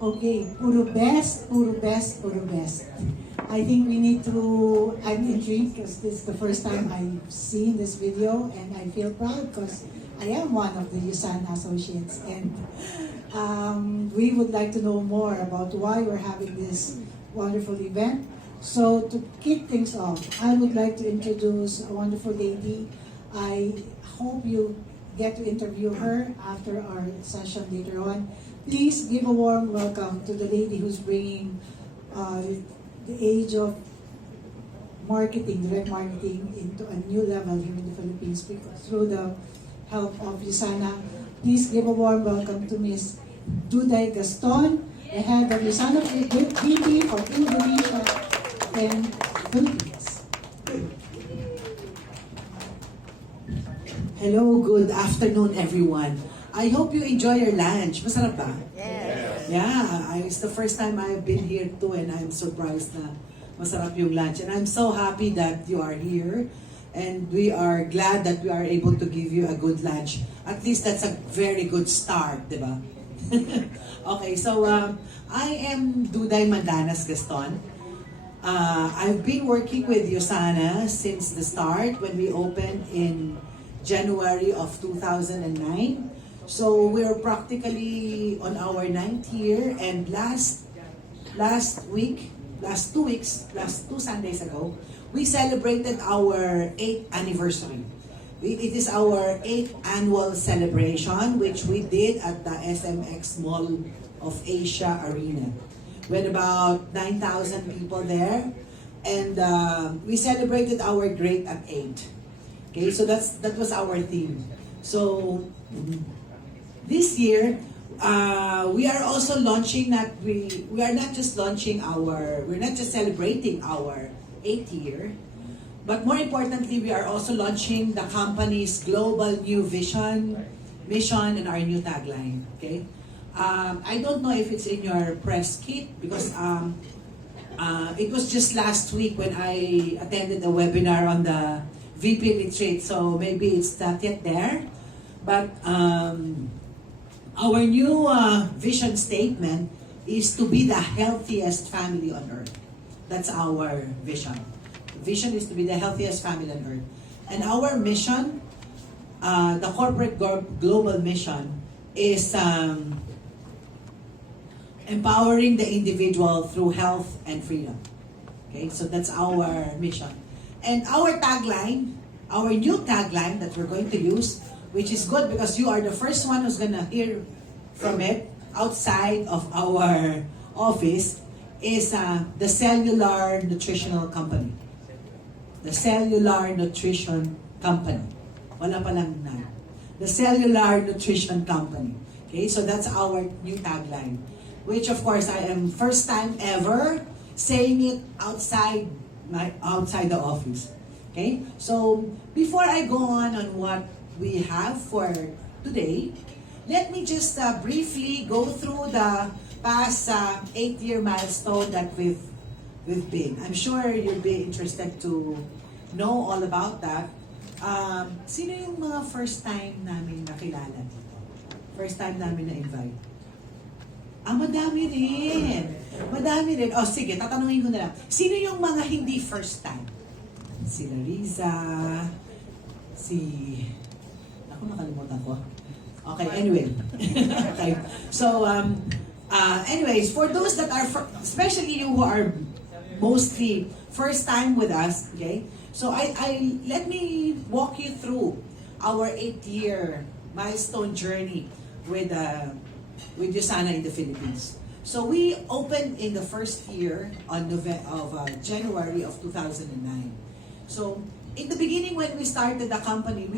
Okay, puro best, puro best, puro best. I think we need to, I'm intrigued because this is the first time I've seen this video and I feel proud because I am one of the USANA associates and we would like to know more about why we're having this wonderful event. So to kick things off, I would like to introduce a wonderful lady. I hope you get to interview her after our session later on. Please give a warm welcome to the lady who's bringing the age of marketing, direct marketing, into a new level here in the Philippines through the help of USANA. Please give a warm welcome to Ms. Dudai Gaston, the head of USANA VP for Indonesia and Philippines. Hello, good afternoon everyone. I hope you enjoy your lunch. Masarap ba? Yes. Yeah, it's the first time I've been here too and I'm surprised na masarap yung lunch. And I'm so happy that you are here and we are glad that we are able to give you a good lunch. At least that's a very good start, di ba? Okay, so I am Dudai Mandanas Gaston. I've been working with USANA since the start when we opened in January of 2009. So we're practically on our 9th year, and last 2 Sundays ago, we celebrated our 8th anniversary. It is our 8th annual celebration, which we did at the SMX Mall of Asia Arena. We had about 9,000 people there, and we celebrated our great at 8. Okay, so that was our theme. So this year, we are also launching we are not just celebrating our 8th year, but more importantly, we are also launching the company's global new vision, mission, and our new tagline. Okay, I don't know if it's in your press kit because it was just last week when I attended a webinar on the VP retreat, so maybe it's not yet there, but our new vision statement is to be the healthiest family on earth. That's our vision. The vision is to be the healthiest family on earth. And our mission, the corporate global mission, is empowering the individual through health and freedom. Okay, so that's our mission. And our tagline, our new tagline that we're going to use, which is good because you are the first one who's gonna hear from it outside of our office, is the Cellular Nutritional Company. The Cellular Nutrition Company. Wala palang na. The Cellular Nutrition Company. Okay, so that's our new tagline. Which of course I am first time ever saying it outside the office. Okay, so before I go on what we have for today, let me just briefly go through the past 8-year milestone that we've been. I'm sure you'll be interested to know all about that. Sino yung mga first time namin nakilala dito? First time namin na-invite? Madami rin. Madami rin. O sige, tatanungin ko na lang. Sino yung mga hindi first time? Si Larissa, ako nakalimutan ko. Okay, anyway. Okay. So, anyways, for those that are, especially you who are mostly first time with us, okay? So, let me walk you through our 8-year milestone journey with USANA in the Philippines. So, we opened in the first year on January of 2009. So, in the beginning when we started the company,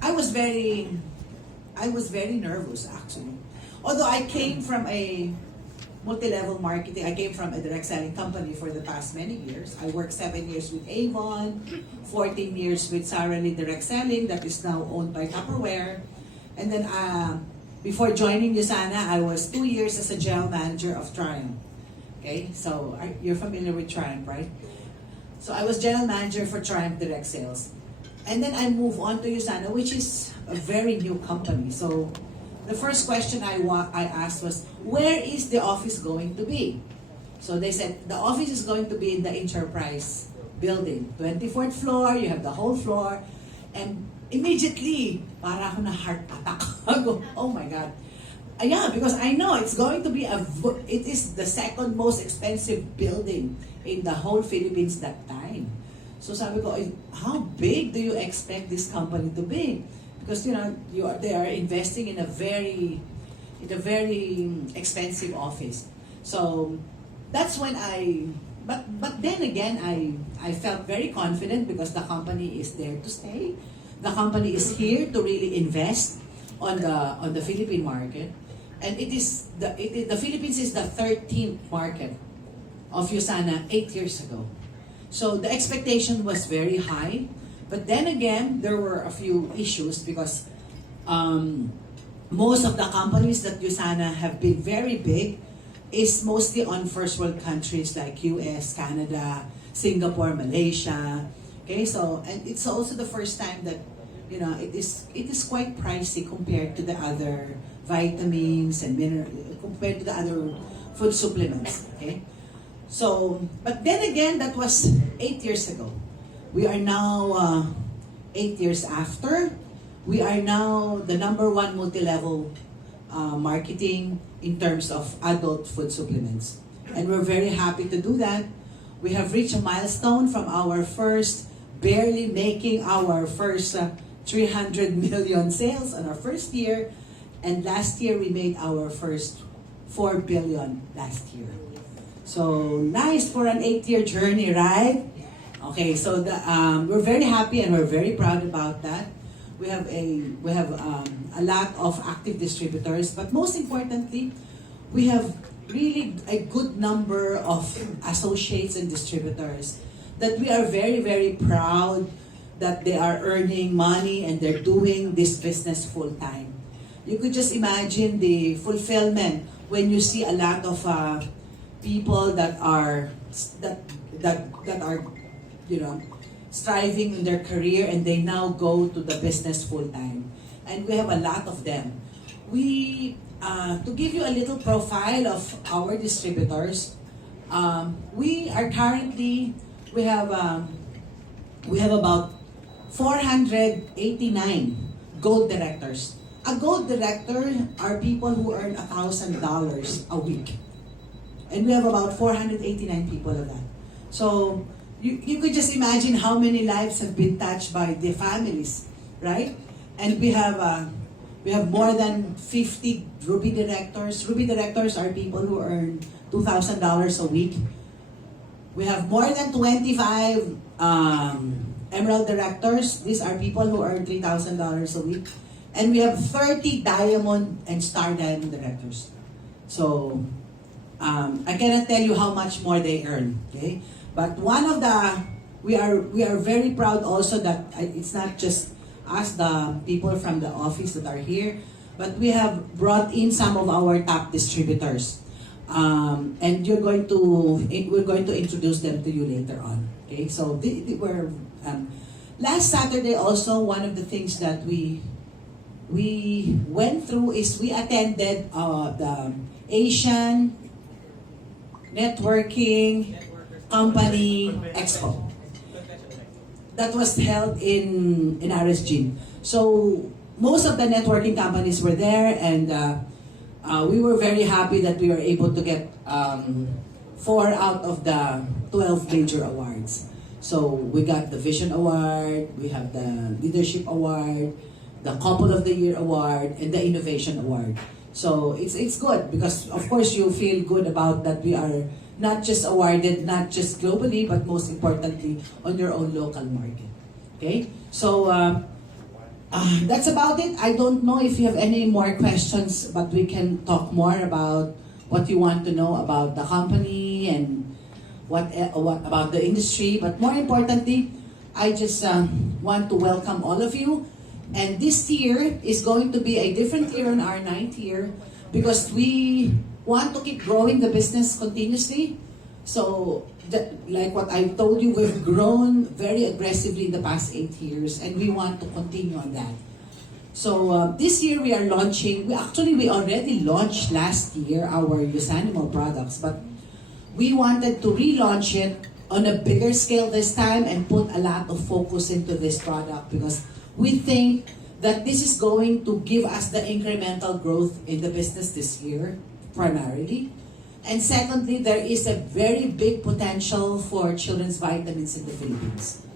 I was very nervous actually. Although I came from a multi-level marketing, I came from a direct selling company for the past many years. I worked 7 years with Avon, 14 years with Sara Lee Direct Selling that is now owned by Tupperware. And then before joining USANA, I was 2 years as a general manager of Triumph. Okay, so you're familiar with Triumph, right? So I was general manager for Triumph Direct Sales. And then I moved on to USANA, which is a very new company. So the first question I asked was, where is the office going to be? So they said, the office is going to be in the enterprise building. 24th floor, you have the whole floor. And immediately, para ako na heart attack. I go, oh my God. Yeah, because I know it's going to be it is the second most expensive building in the whole Philippines that time. So sabi ko, how big do you expect this company to be? Because they are investing in a very expensive office. So that's when but then again I felt very confident because the company is there to stay. The company is here to really invest on the Philippine market. And the Philippines is the 13th market of USANA 8 years ago. So the expectation was very high. But then again, there were a few issues because most of the companies that USANA have been very big is mostly on first world countries like US, Canada, Singapore, Malaysia. Okay, so and it's also the first time that it is quite pricey compared to the other vitamins and compared to the other food supplements. Okay, so but then again, that was 8 years ago. We are now 8 years after. We are now the #1 multi-level marketing in terms of adult food supplements. And we're very happy to do that. We have reached a milestone from our first, barely making our first 300 million sales on our first year. And last year, we made our first 4 billion last year. So nice for an 8-year journey, right? Okay, so we're very happy and we're very proud about that. We have a lot of active distributors, but most importantly, we have really a good number of associates and distributors that we are very, very proud that they are earning money and they're doing this business full time. You could just imagine the fulfillment when you see a lot of people that are striving in their career and they now go to the business full time. And we have a lot of them. We to give you a little profile of our distributors, we have about 489 gold directors. A gold director are people who earn $1,000 a week. And we have about 489 people of that. So you could just imagine how many lives have been touched by the families, right? And we have more than 50 Ruby directors. Ruby directors are people who earn $2,000 a week. We have more than 25 Emerald directors. These are people who earn $3,000 a week. And we have 30 Diamond and Star Diamond directors. So I cannot tell you how much more they earn. Okay, but we are very proud also that it's not just us, the people from the office that are here, but we have brought in some of our top distributors, and we're going to introduce them to you later on. Okay, so we're last Saturday also one of the things that we went through is we attended the Asian Networking Company Expo that was held in RSG. So most of the networking companies were there, and we were very happy that we were able to get 4 out of the 12 major awards. So we got the Vision Award, we have the Leadership Award, the Couple of the Year Award, and the Innovation Award. So it's good because of course you feel good about that we are not just awarded, not just globally, but most importantly on your own local market. Okay, so that's about it. I don't know if you have any more questions, but we can talk more about what you want to know about the company and what about the industry. But more importantly, I just want to welcome all of you. And this year is going to be a different year in our 9th year because we want to keep growing the business continuously. So, like what I told you, we've grown very aggressively in the past 8 years and we want to continue on that. So this year we are launching, we already launched last year our USANImal products, but we wanted to relaunch it on a bigger scale this time and put a lot of focus into this product because we think that this is going to give us the incremental growth in the business this year, primarily. And secondly, there is a very big potential for children's vitamins in the Philippines.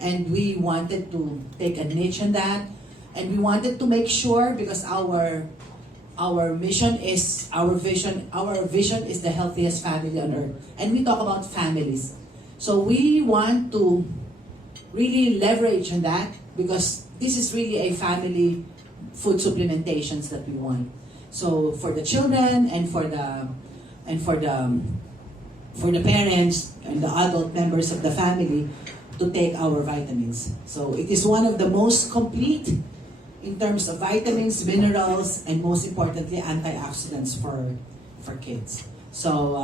And we wanted to take a niche on that. And we wanted to make sure, because our vision is the healthiest family on earth. And we talk about families. So we want to really leverage on that because this is really a family food supplementations that we want. So for the children and for the parents and the adult members of the family to take our vitamins. So it is one of the most complete in terms of vitamins, minerals, and most importantly, antioxidants for kids. So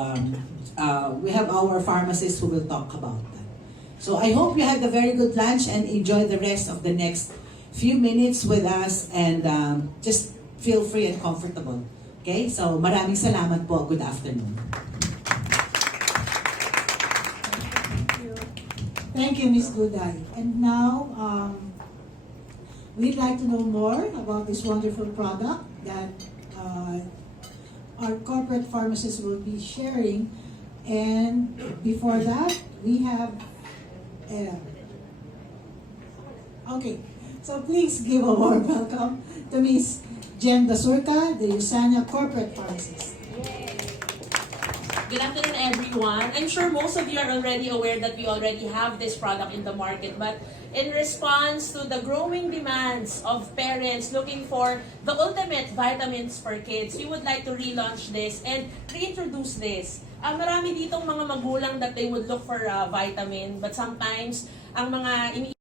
we have our pharmacist who will talk about that. So I hope you had a very good lunch and enjoy the rest of the next few minutes with us and just feel free and comfortable. Okay? So maraming salamat po. Good afternoon. Thank you, Ms. Dudai. And now, we'd like to know more about this wonderful product that our corporate pharmacist will be sharing. And before that, we have... okay, so please give a warm welcome to Ms. Gen Blasurca, the USANA corporate pharmacist. Good afternoon, everyone. I'm sure most of you are already aware that we already have this product in the market, but in response to the growing demands of parents looking for the ultimate vitamins for kids, we would like to relaunch this and reintroduce this. Marami ditong mga magulang that they would look for vitamin, but sometimes ang mga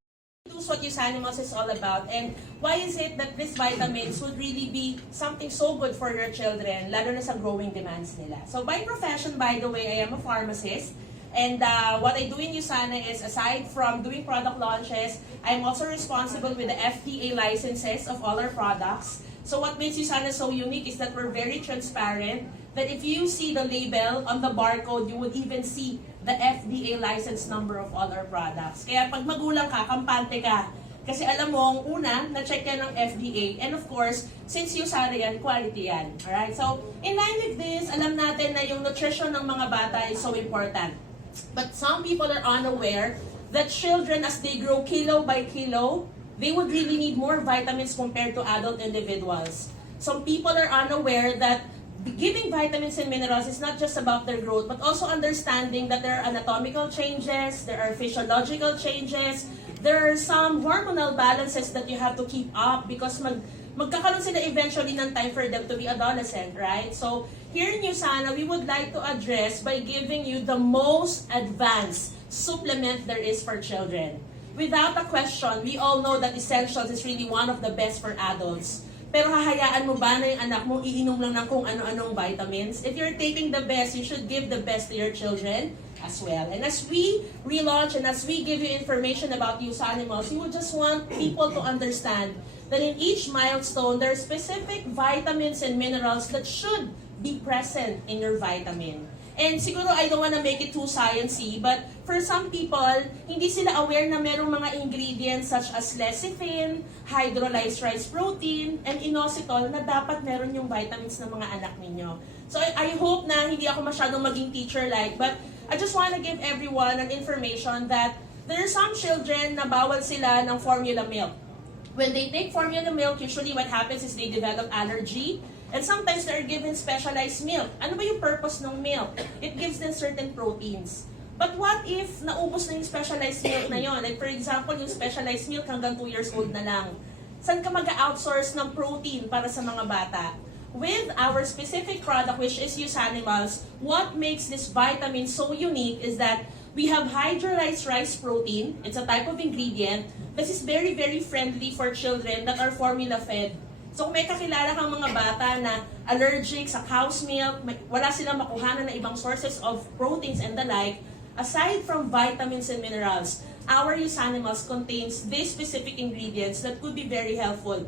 what USANImals is all about and why is it that these vitamins would really be something so good for your children, lalo na sa growing demands nila. So by profession, by the way, I am a pharmacist. And what I do in USANA is, aside from doing product launches, I'm also responsible with the FDA licenses of all our products. So what makes USANA so unique is that we're very transparent, that if you see the label on the barcode, you would even see the FDA license number of all our products. Kaya pag magulang ka, kampante ka. Kasi alam mo, una, na-check yan ng FDA. And of course, since USANA yan, quality yan. Alright? So, in line with this, alam natin na yung nutrition ng mga bata is so important. But some people are unaware that children, as they grow kilo by kilo, they would really need more vitamins compared to adult individuals. Some people are unaware that giving vitamins and minerals is not just about their growth, but also understanding that there are anatomical changes, there are physiological changes, there are some hormonal balances that you have to keep up because magkakaroon sila eventually ng time for them to be adolescent, right? So here in USANA, we would like to address by giving you the most advanced supplement there is for children. Without a question, we all know that Essentials is really one of the best for adults. Pero hahayaan mo ba na yung anak mo iinom lang ng kung ano-anong vitamins? If you're taking the best, you should give the best to your children as well. And as we relaunch and as we give you information about Usanimals, we would just want people to understand that in each milestone, there are specific vitamins and minerals that should be present in your vitamin. And siguro I don't wanna make it too sciencey, but for some people, hindi sila aware na merong mga ingredients such as lecithin, hydrolyzed rice protein, and inositol na dapat meron yung vitamins ng mga anak ninyo. So I hope na hindi ako masyadong maging teacher-like, but I just wanna give everyone an information that there are some children na bawal sila ng formula milk. When they take formula milk, usually what happens is they develop allergy. And sometimes they're given specialized milk. Ano ba yung purpose ng milk? It gives them certain proteins. But what if naubos na yung specialized milk na yon? Like for example, yung specialized milk hanggang 2 years old na lang. Saan ka mag-outsource ng protein para sa mga bata? With our specific product, which is Usanimals, what makes this vitamin so unique is that we have hydrolyzed rice protein. It's a type of ingredient. This is very, very friendly for children that are formula fed. So kung may kakilala kang mga bata na allergic sa cow's milk, wala silang makuhanan na ibang sources of proteins and the like, aside from vitamins and minerals, our Usanimals contains these specific ingredients that could be very helpful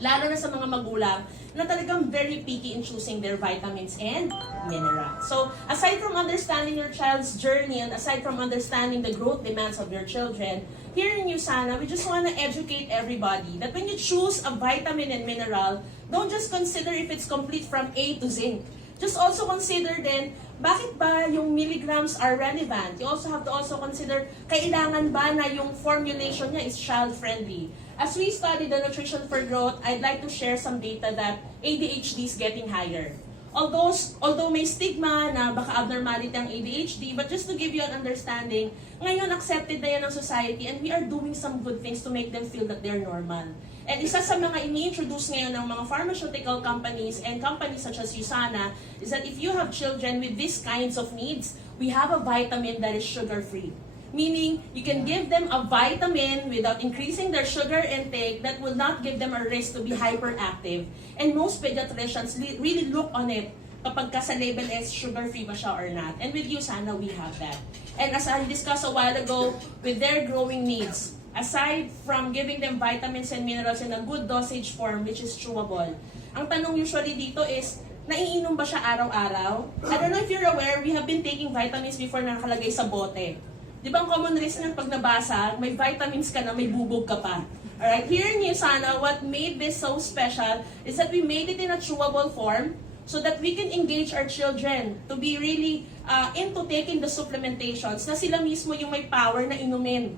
lalo na sa mga magulang na talagang very picky in choosing their vitamins and minerals. So, aside from understanding your child's journey and aside from understanding the growth demands of your children, here in USANA, we just want to educate everybody that when you choose a vitamin and mineral, don't just consider if it's complete from A to Z. Just also consider then, bakit ba yung milligrams are relevant? You also have to also consider, kailangan ba na yung formulation niya is child-friendly? As we study the nutrition for growth, I'd like to share some data that ADHD is getting higher. Although may stigma na baka abnormality ang ADHD, but just to give you an understanding, ngayon accepted na yan ng society and we are doing some good things to make them feel that they're normal. And isa sa mga ini-introduce ngayon ng mga pharmaceutical companies and companies such as USANA is that if you have children with these kinds of needs, we have a vitamin that is sugar-free. Meaning, you can give them a vitamin without increasing their sugar intake that will not give them a risk to be hyperactive. And most pediatricians really look on it kapag ka sa label is sugar-free ba siya or not. And with USANA, we have that. And as I discussed a while ago, with their growing needs, aside from giving them vitamins and minerals in a good dosage form, which is chewable, ang tanong usually dito is, naiinom ba siya araw-araw? I don't know if you're aware, we have been taking vitamins before na nakalagay sa bote. Di ba ang common reason ng pag nabasa, may vitamins ka na, may bubog ka pa. Alright, here in USANA, what made this so special is that we made it in a chewable form so that we can engage our children to be really into taking the supplementations na sila mismo yung may power na inumin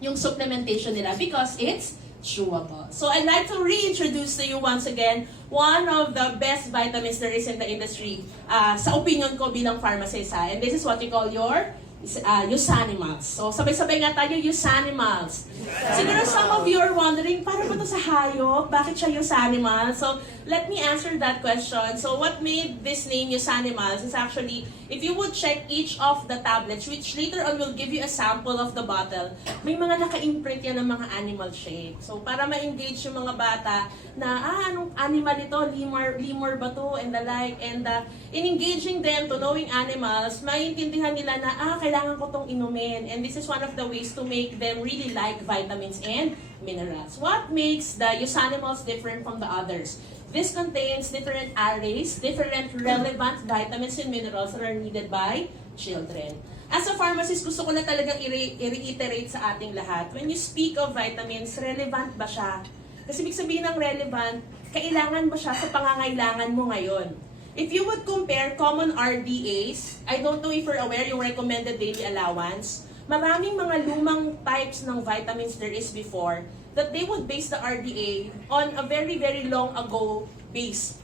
yung supplementation nila because it's chewable. So I'd like to reintroduce to you once again one of the best vitamins there is in the industry sa opinion ko bilang pharmacist. And this is what you call your Usanimals. So, sabay-sabay nga tayo, Usanimals. Siguro some of you are wondering, paano ba ito sa hayop? Bakit siya Usanimals? So, let me answer that question. So, what made this name Usanimals is actually, if you would check each of the tablets, which later on will give you a sample of the bottle, may mga naka-imprint yan ng mga animal shape. So, para ma-engage yung mga bata na, anong animal ito? Lemur ba to? And the like. And in engaging them to knowing animals, maintindihan nila na, kailangan ko tong inumin. And this is one of the ways to make them really like vitamins and minerals. What makes the Usanimals different from the others? This contains different arrays, different relevant vitamins and minerals that are needed by children. As a pharmacist, gusto ko na talagang i-reiterate sa ating lahat. When you speak of vitamins, relevant ba siya? Kasi ibig sabihin ng relevant, kailangan ba siya sa pangangailangan mo ngayon? If you would compare common RDAs, I don't know if you're aware yung recommended daily allowance, maraming mga lumang types ng vitamins there is before that they would base the RDA on a very, very long ago base.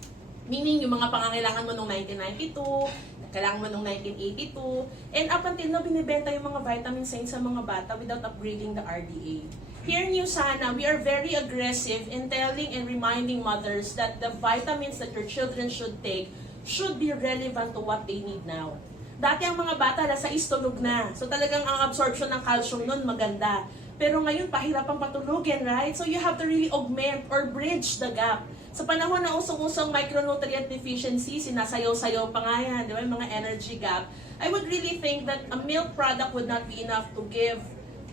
Meaning yung mga pangangailangan mo noong 1992, kailangan mo noong 1982, and up until now, binibenta yung mga vitamins sa mga bata without upgrading the RDA. Here in USANA, we are very aggressive in telling and reminding mothers that the vitamins that your children should take should be relevant to what they need now. Dati ang mga bata nasa istulog na. So talagang ang absorption ng calcium nun maganda. Pero ngayon, pahirapang patulugin, right? So you have to really augment or bridge the gap. Sa panahon na usong-usong micronutrient deficiency, sinasayaw-sayaw pa nga yan, di ba? Yung mga energy gap. I would really think that a milk product would not be enough to give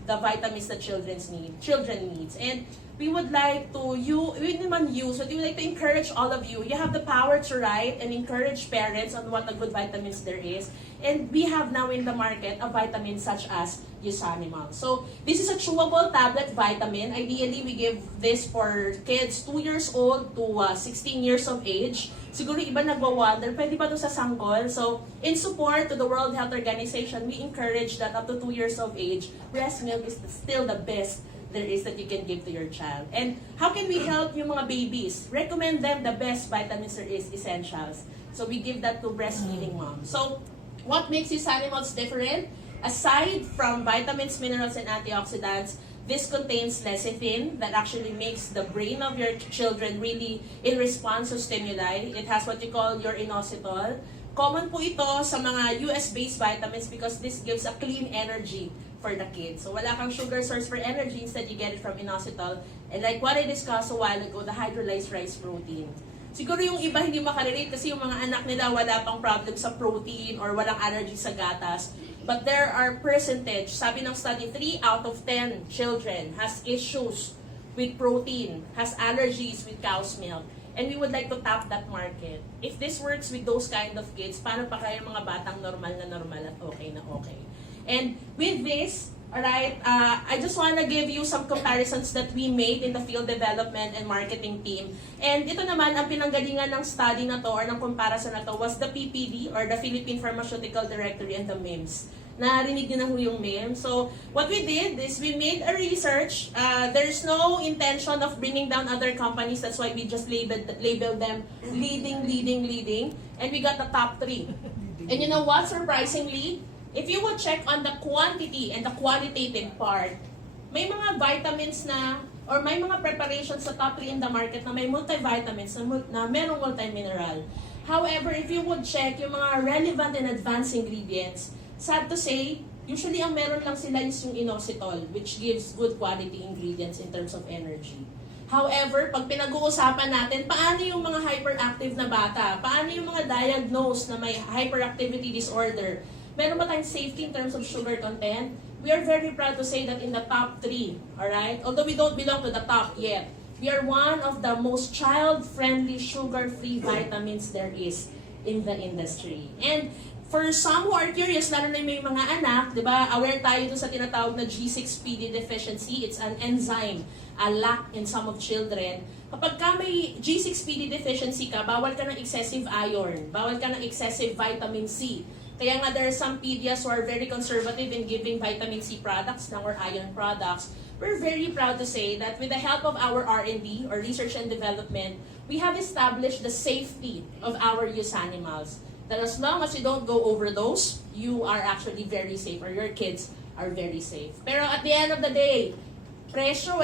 the vitamins that children needs. And we would like to, we would like to encourage all of you. You have the power to write and encourage parents on what the good vitamins there is. And we have now in the market a vitamin such as Usanimals. So this is a chewable tablet vitamin. Ideally, we give this for kids 2 years old to 16 years of age. Siguro iba nagwa-wonder, pwede ba ito sa sanggol? So, in support to the World Health Organization, we encourage that up to 2 years of age, breast milk is still the best there is that you can give to your child. And how can we help yung mga babies? Recommend them the best vitamins there is, essentials. So, we give that to breastfeeding moms. So, what makes Usanimals different? Aside from vitamins, minerals, and antioxidants, this contains lecithin that actually makes the brain of your children really in response to stimuli. It has what you call your inositol. Common po ito sa mga US-based vitamins because this gives a clean energy for the kids. So wala kang sugar source for energy, instead you get it from inositol. And like what I discussed a while ago, the hydrolyzed rice protein. Siguro yung iba hindi makarelate kasi yung mga anak nila wala pang problem sa protein or walang allergy sa gatas. But there are percentage, sabi ng study, 3 out of 10 children has issues with protein, has allergies with cow's milk, and we would like to tap that market. If this works with those kind of kids, paano pa kaya mga batang normal at okay na okay? And with this, alright, I just want to give you some comparisons that we made in the field development and marketing team. And ito naman, ang pinanggalingan ng study na to or ng comparison na to was the PPD or the Philippine Pharmaceutical Directory and the MIMS. Narinig din na yung MIMS. So, what we did is we made a research. There's no intention of bringing down other companies. That's why we just labeled them leading. And we got the top 3. And you know what? Surprisingly, if you would check on the quantity and the qualitative part, may mga vitamins na, or may mga preparations sa top 3 in the market na may multivitamins, na merong multimineral. However, if you would check yung mga relevant and advanced ingredients, sad to say, usually ang meron lang sila is yung inositol, which gives good quality ingredients in terms of energy. However, pag pinag-uusapan natin, paano yung mga hyperactive na bata? Paano yung mga diagnosed na may hyperactivity disorder? Meron ba tayong safety in terms of sugar content? We are very proud to say that in the top 3, alright? Although we don't belong to the top yet, we are one of the most child-friendly, sugar-free vitamins there is in the industry. And for some who are curious, lalo na may mga anak, di ba, aware tayo dun sa tinatawag na G6PD deficiency. It's an enzyme, a lack in some of children. Kapag ka may G6PD deficiency ka, bawal ka ng excessive iron, bawal ka ng excessive vitamin C. Kaya nga there are some pedias who are very conservative in giving vitamin C products or iron products. We're very proud to say that with the help of our R&D, or research and development, we have established the safety of our Usanimals. That as long as you don't go overdose, you are actually very safe, or your kids are very safe. Pero at the end of the day, presyo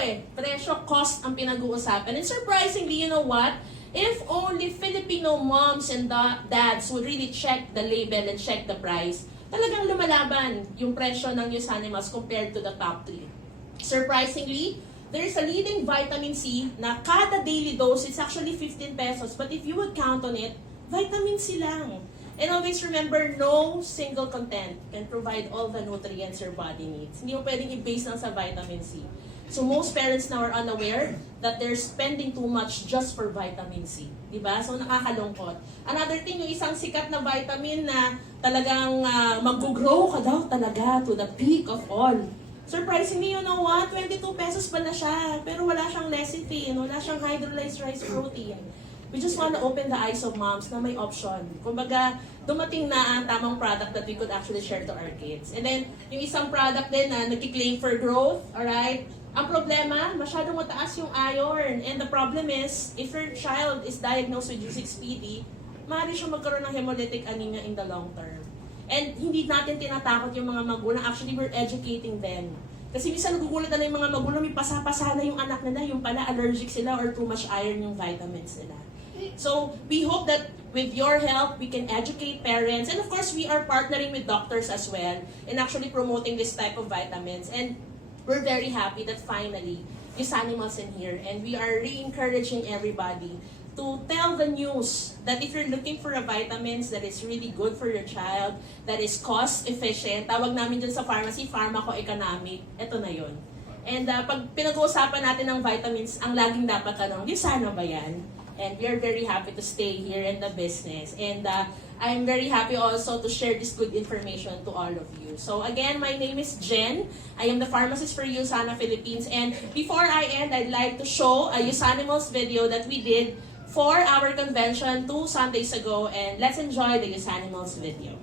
cost ang pinag-uusapan. And surprisingly, you know what? If only Filipino moms and dads would really check the label and check the price, talagang lumalaban yung presyo ng USANimals compared to the top 3. Surprisingly, there is a leading vitamin C na kada daily dose, it's actually 15 pesos. But if you would count on it, vitamin C lang. And always remember, no single content can provide all the nutrients your body needs. Hindi mo pwedeng i-base lang sa vitamin C. So most parents now are unaware that they're spending too much just for vitamin C. Diba? So nakakalungkot. Another thing, yung isang sikat na vitamin na talagang mag-grow ka daw talaga to the peak of all. Surprisingly, you know what? 22 pesos pa na siya. Pero wala siyang lecithin, wala siyang hydrolyzed rice protein. We just want to open the eyes of moms na may option. Kumbaga, dumating na ang tamang product that we could actually share to our kids. And then, yung isang product din na nagki-claim for growth, alright? Ang problema, masyadong mataas yung iron. And the problem is, if your child is diagnosed with G6PD, maaari siya magkaroon ng hemolytic anemia in the long term. And hindi natin tinatakot yung mga magulang. Actually, we're educating them. Kasi minsan nagugulat na yung mga magulang, may pasa-pasa na yung anak nila, yung pala allergic sila or too much iron yung vitamins nila. So, we hope that with your help, we can educate parents. And of course, we are partnering with doctors as well in actually promoting this type of vitamins. And we're very happy that finally, USANimals in here. And we are re-encouraging everybody to tell the news that if you're looking for a vitamins that is really good for your child, that is cost-efficient, tawag namin dyan sa pharmacy, pharmacoeconomic, ito na yun. And pag pinag-uusapan natin ng vitamins, ang laging dapat tanong, USANA ba yan? And we are very happy to stay here in the business. And I'm very happy also to share this good information to all of you. So again, my name is Jen. I am the pharmacist for USANA Philippines. And before I end, I'd like to show a USANimals video that we did for our convention 2 Sundays ago. And let's enjoy the USANimals video.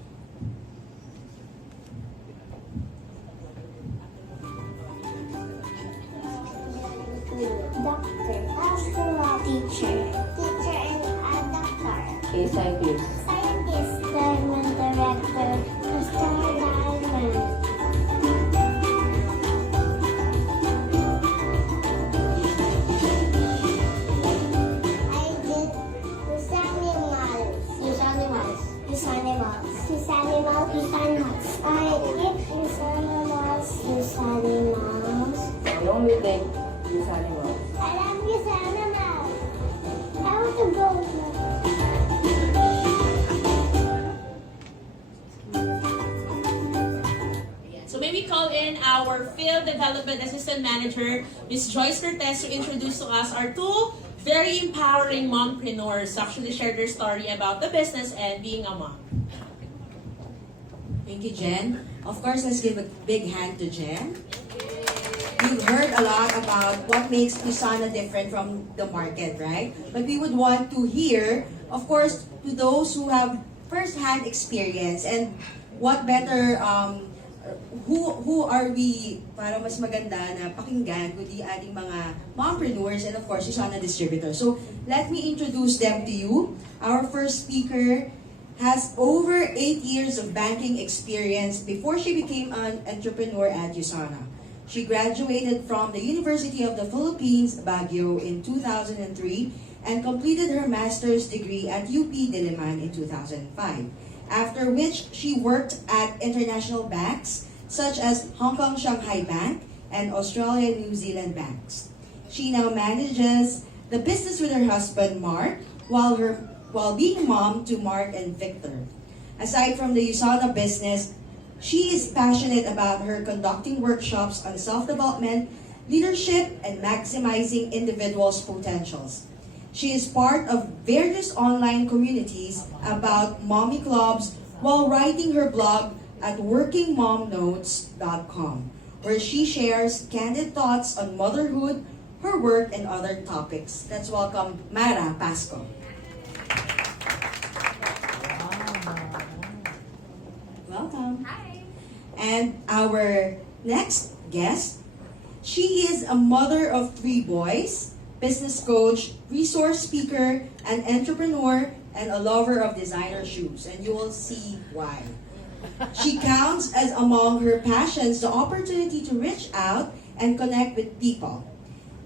Doctor, astronaut, teacher, and a doctor. A scientist. Scientist, diamond director, Mr. Diamond. I did Usanimals. Usanimals. Usanimals. Usanimals. Usanimals. I did Usanimals. Usanimals. Yung we take Usanimals. I love Usanimals. I want to go. our Field Development Assistant Manager, Ms. Joyce Cortez, to introduce to us our two very empowering mompreneurs to actually share their story about the business and being a mom. Thank you, Jen. Of course, let's give a big hand to Jen. You've heard a lot about what makes USANA different from the market, right? But we would want to hear, of course, to those who have first-hand experience and what better, who are we para mas maganda na pakinggan kundi ating mga mompreneurs and of course USANA distributors. So let me introduce them to you. Our first speaker has over 8 years of banking experience before she became an entrepreneur at USANA. She graduated from the University of the Philippines, Baguio in 2003 and completed her master's degree at UP Diliman in 2005. After which she worked at international banks such as Hong Kong Shanghai Bank and Australia New Zealand banks. She now manages the business with her husband Mark while being mom to Mark and Victor. Aside from the USANA business, she is passionate about her conducting workshops on self-development, leadership, and maximizing individuals' potentials. She is part of various online communities about mommy clubs while writing her blog at workingmomnotes.com, where she shares candid thoughts on motherhood, her work, and other topics. Let's welcome Mara Pasco. Welcome. Hi. And our next guest, she is a mother of 3 boys, business coach, resource speaker, an entrepreneur, and a lover of designer shoes. And you will see why. She counts as among her passions the opportunity to reach out and connect with people.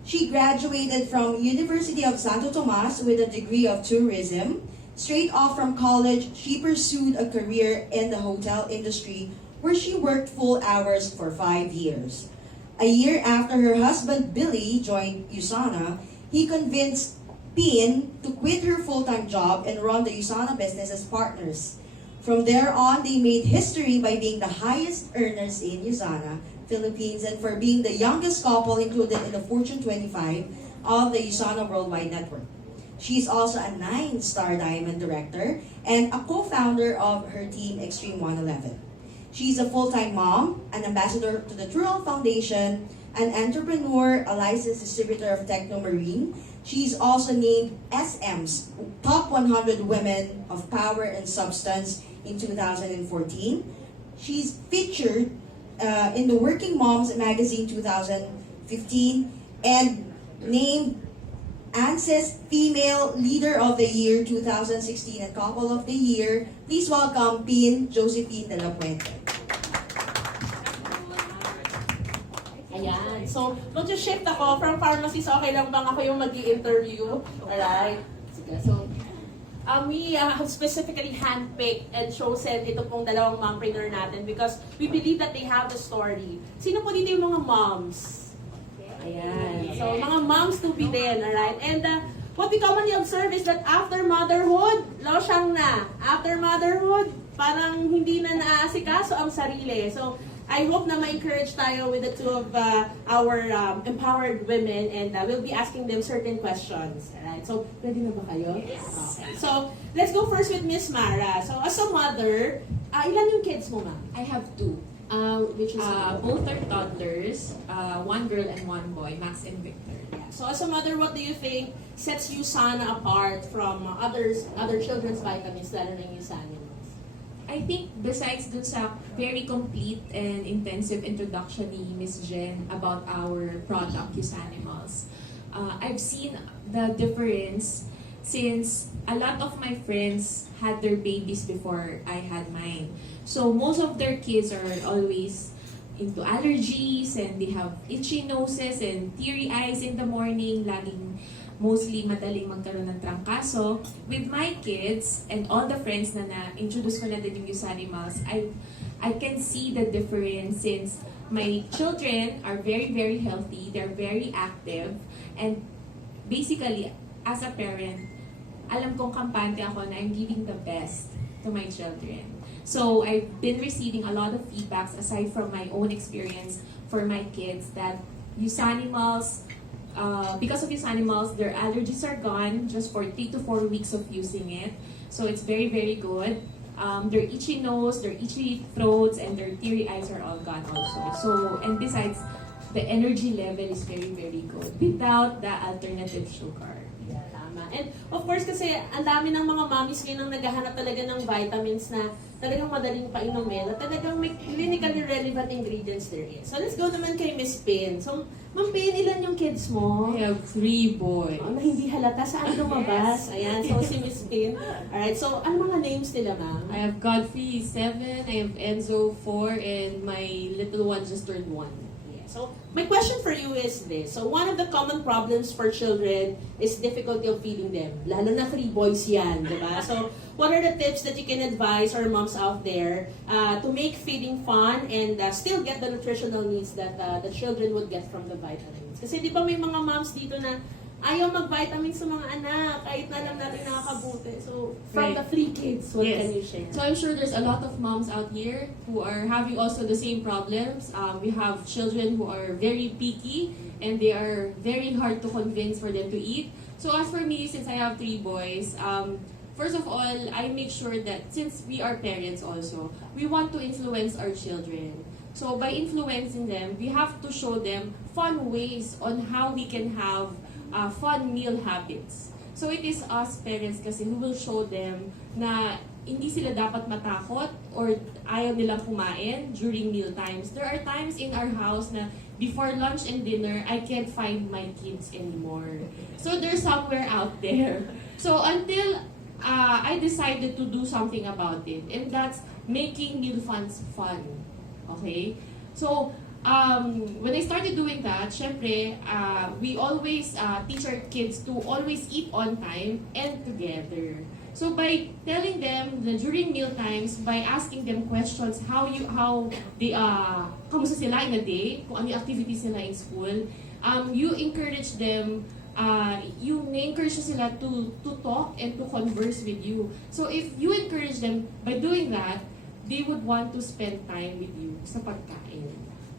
She graduated from University of Santo Tomas with a degree of tourism. Straight off from college, she pursued a career in the hotel industry where she worked full hours for 5 years. A year after her husband Billy joined USANA, he convinced Pin to quit her full-time job and run the USANA business as partners. From there on, they made history by being the highest earners in USANA Philippines and for being the youngest couple included in the Fortune 25 of the USANA Worldwide Network. She is also a 9-star Diamond Director and a co-founder of her team Extreme 111. She's a full-time mom, an ambassador to the Trural Foundation, an entrepreneur, a licensed distributor of Techno Marine. She's also named SM's Top 100 Women of Power and Substance in 2014. She's featured in the Working Moms magazine 2015 and named ANSYS Female Leader of the Year 2016 and Couple of the Year. Please welcome Pin Josephine de la Puente. Ayan. So, mag-shift ako from pharmacist. Okay lang bang ako yung mag-i-interview? Alright. Sige. So, we have specifically handpicked and chosen ito pong dalawang mompreneur natin because we believe that they have the story. Sino po dito yung mga moms? Ayan. So, mga moms to be din, alright? And what we commonly observe is that after motherhood, losyang na. After motherhood, parang hindi na naaasikaso ang sarili. So, I hope na ma-encourage tayo with the two of our empowered women and we'll be asking them certain questions. Alright? So, ready na ba kayo? Yes. Okay. So, let's go first with Miss Mara. So, as a mother, ilan yung kids mo, ma'am? I have 2. Which is Both are toddlers, 1 girl and 1 boy, Max and Victor. So, as a mother, what do you think sets USANA apart from other children's vitamins lalo ng USANimals? I think besides dun sa very complete and intensive introduction ni Miss Jen about our product, USANimals, I've seen the difference since a lot of my friends had their babies before I had mine. So most of their kids are always into allergies and they have itchy noses and teary eyes in the morning, laging mostly madaling magkaroon ng trangkaso. With my kids and all the friends na na-introduce ko na din yung USANimals, I can see the difference since my children are very, very healthy, they're very active, and basically, as a parent, alam kong kampante ako na I'm giving the best to my children. So I've been receiving a lot of feedbacks aside from my own experience for my kids that USANimals, because of USANimals, their allergies are gone just for 3 to 4 weeks of using it. So it's very, very good. Their itchy nose, their itchy throats, and their teary eyes are all gone also. So, and besides, the energy level is very, very good without the alternative sugar. Tama. And of course kasi ang dami ng mga mommies ngayon ang naghahanap talaga ng vitamins na talagang madaling painumin at talagang may clinically relevant ingredients there is. So let's go naman kay Miss Pin. So, Ma'am Pin, ilan yung kids mo? I have 3 boys. Na hindi halata saan lumabas. Ayan, so si Miss Pin. Alright, so ano mga names nila, ma'am? I have Godfrey, 7, I have Enzo, 4, and my little one just turned 1. So, my question for you is this. So, one of the common problems for children is difficulty of feeding them. Lalo na 3 boys yan, di ba? So, what are the tips that you can advise our moms out there to make feeding fun and still get the nutritional needs that the children would get from the vitamins? Kasi di ba may mga moms dito na ayaw mag-vitamins sa mga anak, kahit na lang natin nakakabuti. So, from Right. the 3 kids, what Yes. can you share? So I'm sure there's a lot of moms out here who are having also the same problems. We have children who are very picky and they are very hard to convince for them to eat. So as for me, since I have 3 boys, first of all, I make sure that since we are parents also, we want to influence our children. So by influencing them, we have to show them fun ways on how we can have fun meal habits. So it is us parents kasi who will show them na hindi sila dapat matakot or ayaw nilang kumain during meal times. There are times in our house na before lunch and dinner, I can't find my kids anymore. So they're somewhere out there. So until I decided to do something about it, and that's making meal funds fun. Okay? So, when I started doing that, syempre, we always teach our kids to always eat on time and together. So by telling them that during meal times, by asking them questions, how they kamusta sila in a day, kung ano yung activities nila in school, you encourage them, you encourage sila to talk and to converse with you. So if you encourage them by doing that, they would want to spend time with you sa pagkain.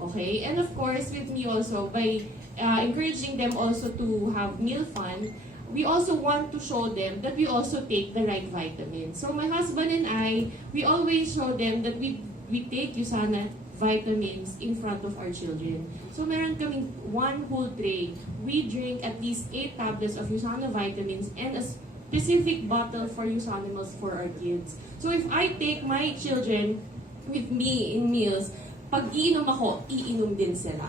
Okay? And of course, with me also, by encouraging them also to have meal fun, we also want to show them that we also take the right vitamins. So my husband and I, we always show them that we take USANA vitamins in front of our children. So meron kaming 1 whole tray. We drink at least 8 tablets of USANA vitamins and a specific bottle for USANimals for our kids. So if I take my children with me in meals, pag iinom ako, iinom din sila.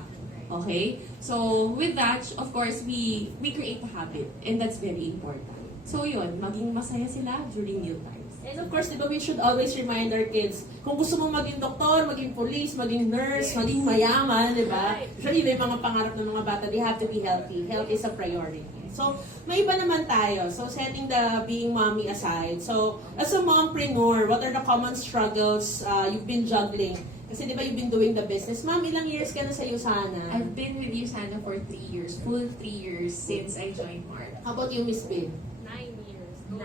Okay? So, with that, of course, we create a habit. And that's very important. So, yun, maging masaya sila during meal times. And of course, di ba, we should always remind our kids, kung gusto mong maging doktor, maging police, maging nurse, maging mayaman, di ba? Usually, may mga pangarap ng mga bata, they have to be healthy. Health is a priority. So, may iba naman tayo. So, setting the being mommy aside. So, as a mompreneur, what are the common struggles you've been juggling? Kasi di ba you've been doing the business. Ma'am, ilang years ka na sa USANA? I've been with USANA for 3 years, full 3 years since I joined Mark. How about you, Miss Bin? 9 years. 9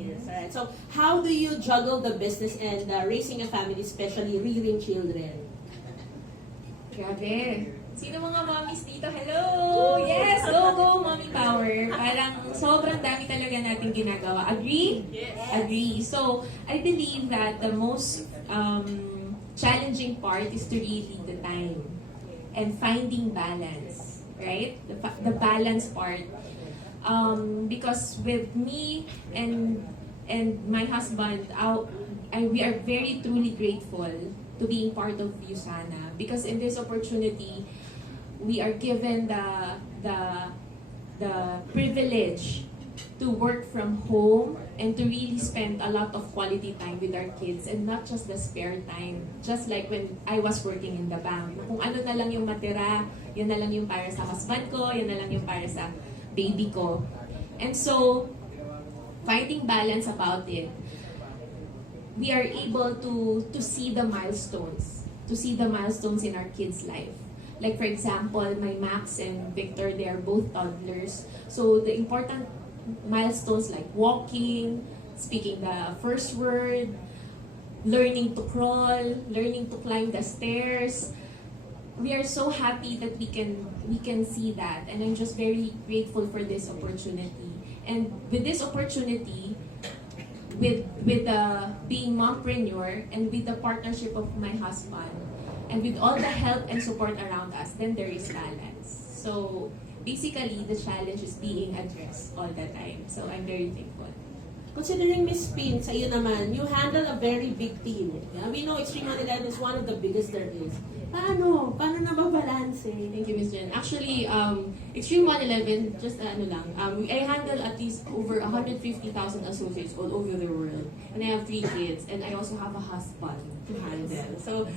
years. Alright. So, how do you juggle the business and raising a family, especially rearing children? Grabe. Sino mga mommies dito? Hello! Yes! Go! Mommy power! Parang sobrang dami talaga natin ginagawa. Agree? Yes. Agree. So, I believe that the most challenging part is to really lead the time and finding balance, right? The balance part. Because with me and my husband, we are very truly grateful to being part of USANA because in this opportunity, we are given the privilege to work from home and to really spend a lot of quality time with our kids and not just the spare time. Just like when I was working in the bank. Kung ano na lang yung matira, yun na lang yung para sa husband ko, yun na lang yung para sa baby ko. And so, finding balance about it, we are able to see the milestones. To see the milestones in our kids' life. Like for example, my Max and Victor, they are both toddlers. So the important milestones like walking, speaking the first word, learning to crawl, learning to climb the stairs, we are so happy that we can see that, and I'm just very grateful for this opportunity. And with this opportunity, with being mompreneur, and with the partnership of my husband, and with all the help and support around us, then there is balance. So basically, the challenge is being addressed all the time. So I'm very thankful. Considering Miss Pin, sa iyo naman, you handle a very big team. Yeah? We know Extreme 111 is one of the biggest there is. Paano? Paano nababalance? Thank you, Ms. Jen. Actually, Extreme 111, just I handle at least over 150,000 associates all over the world. And I have 3 kids, and I also have a husband to handle. So,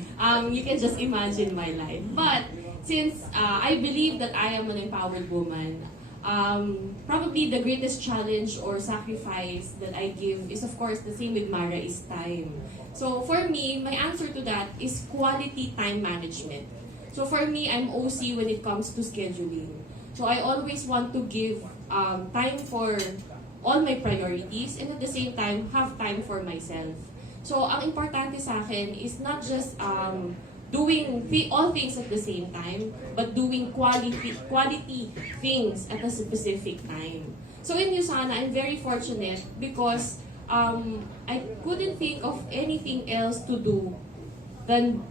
you can just imagine my life. But, since I believe that I am an empowered woman, probably the greatest challenge or sacrifice that I give is, of course, the same with Mara, is time. So for me, my answer to that is quality time management. So for me, I'm OC when it comes to scheduling. So I always want to give time for all my priorities, and at the same time, have time for myself. So ang importante sa akin is not just doing all things at the same time, but doing quality things at a specific time. So in USANA, I'm very fortunate because I couldn't think of anything else to do than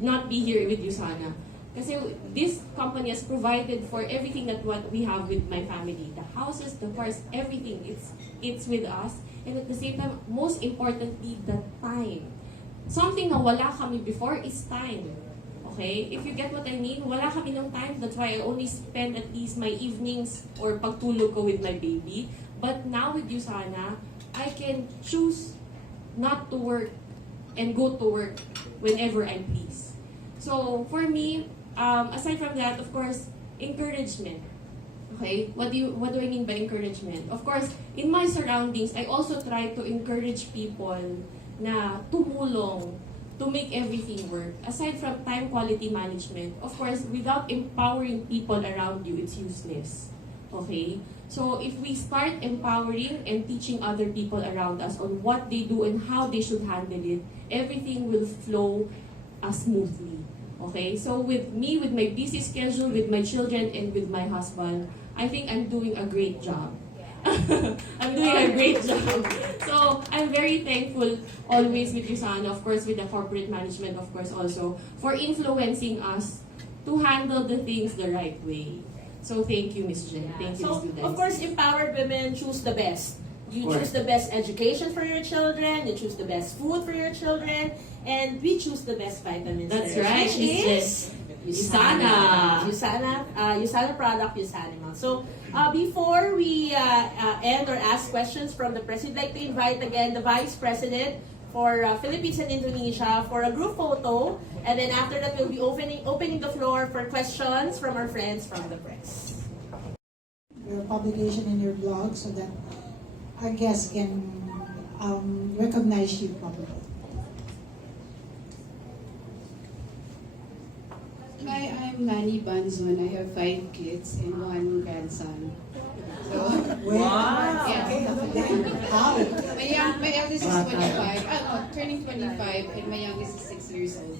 not be here with USANA. Kasi this company has provided for everything that what we have with my family. The houses, the cars, everything. It's with us. And at the same time, most importantly, the time. Something na wala kami before is time. Okay? If you get what I mean, wala kami ng time. That's why I only spend at least my evenings or pagtulog ko with my baby. But now with USANA, I can choose not to work and go to work whenever I please. So for me, aside from that, of course, encouragement. Okay, what do I mean by encouragement? Of course, in my surroundings, I also try to encourage people na tumulong to make everything work. Aside from time quality management, of course, without empowering people around you, it's useless. Okay? So if we start empowering and teaching other people around us on what they do and how they should handle it, everything will flow smoothly. Okay? So with me, with my busy schedule, with my children, and with my husband, I think I'm doing a great job. I'm doing a great job. So I'm very thankful always with USANA, of course with the corporate management, of course also, for influencing us to handle the things the right way. So thank you, Ms. Jen. Thank you, So, students. of course, empowered women choose the best. You choose the best education for your children, you choose the best food for your children, and we choose the best vitamins. That's there, right, which Ms. is USANA. USANA product, USANimals. So, before we end or ask questions from the press, we'd like to invite again the Vice President for Philippines and Indonesia for a group photo, and then after that we'll be opening the floor for questions from our friends from the press. Your publication in your blog so that our guests can recognize you properly. Hi, I'm Nani Banzon. I have 5 kids and 1 grandson. So, Wow! yeah. How? My eldest is 25, turning 25, and my youngest is 6 years old.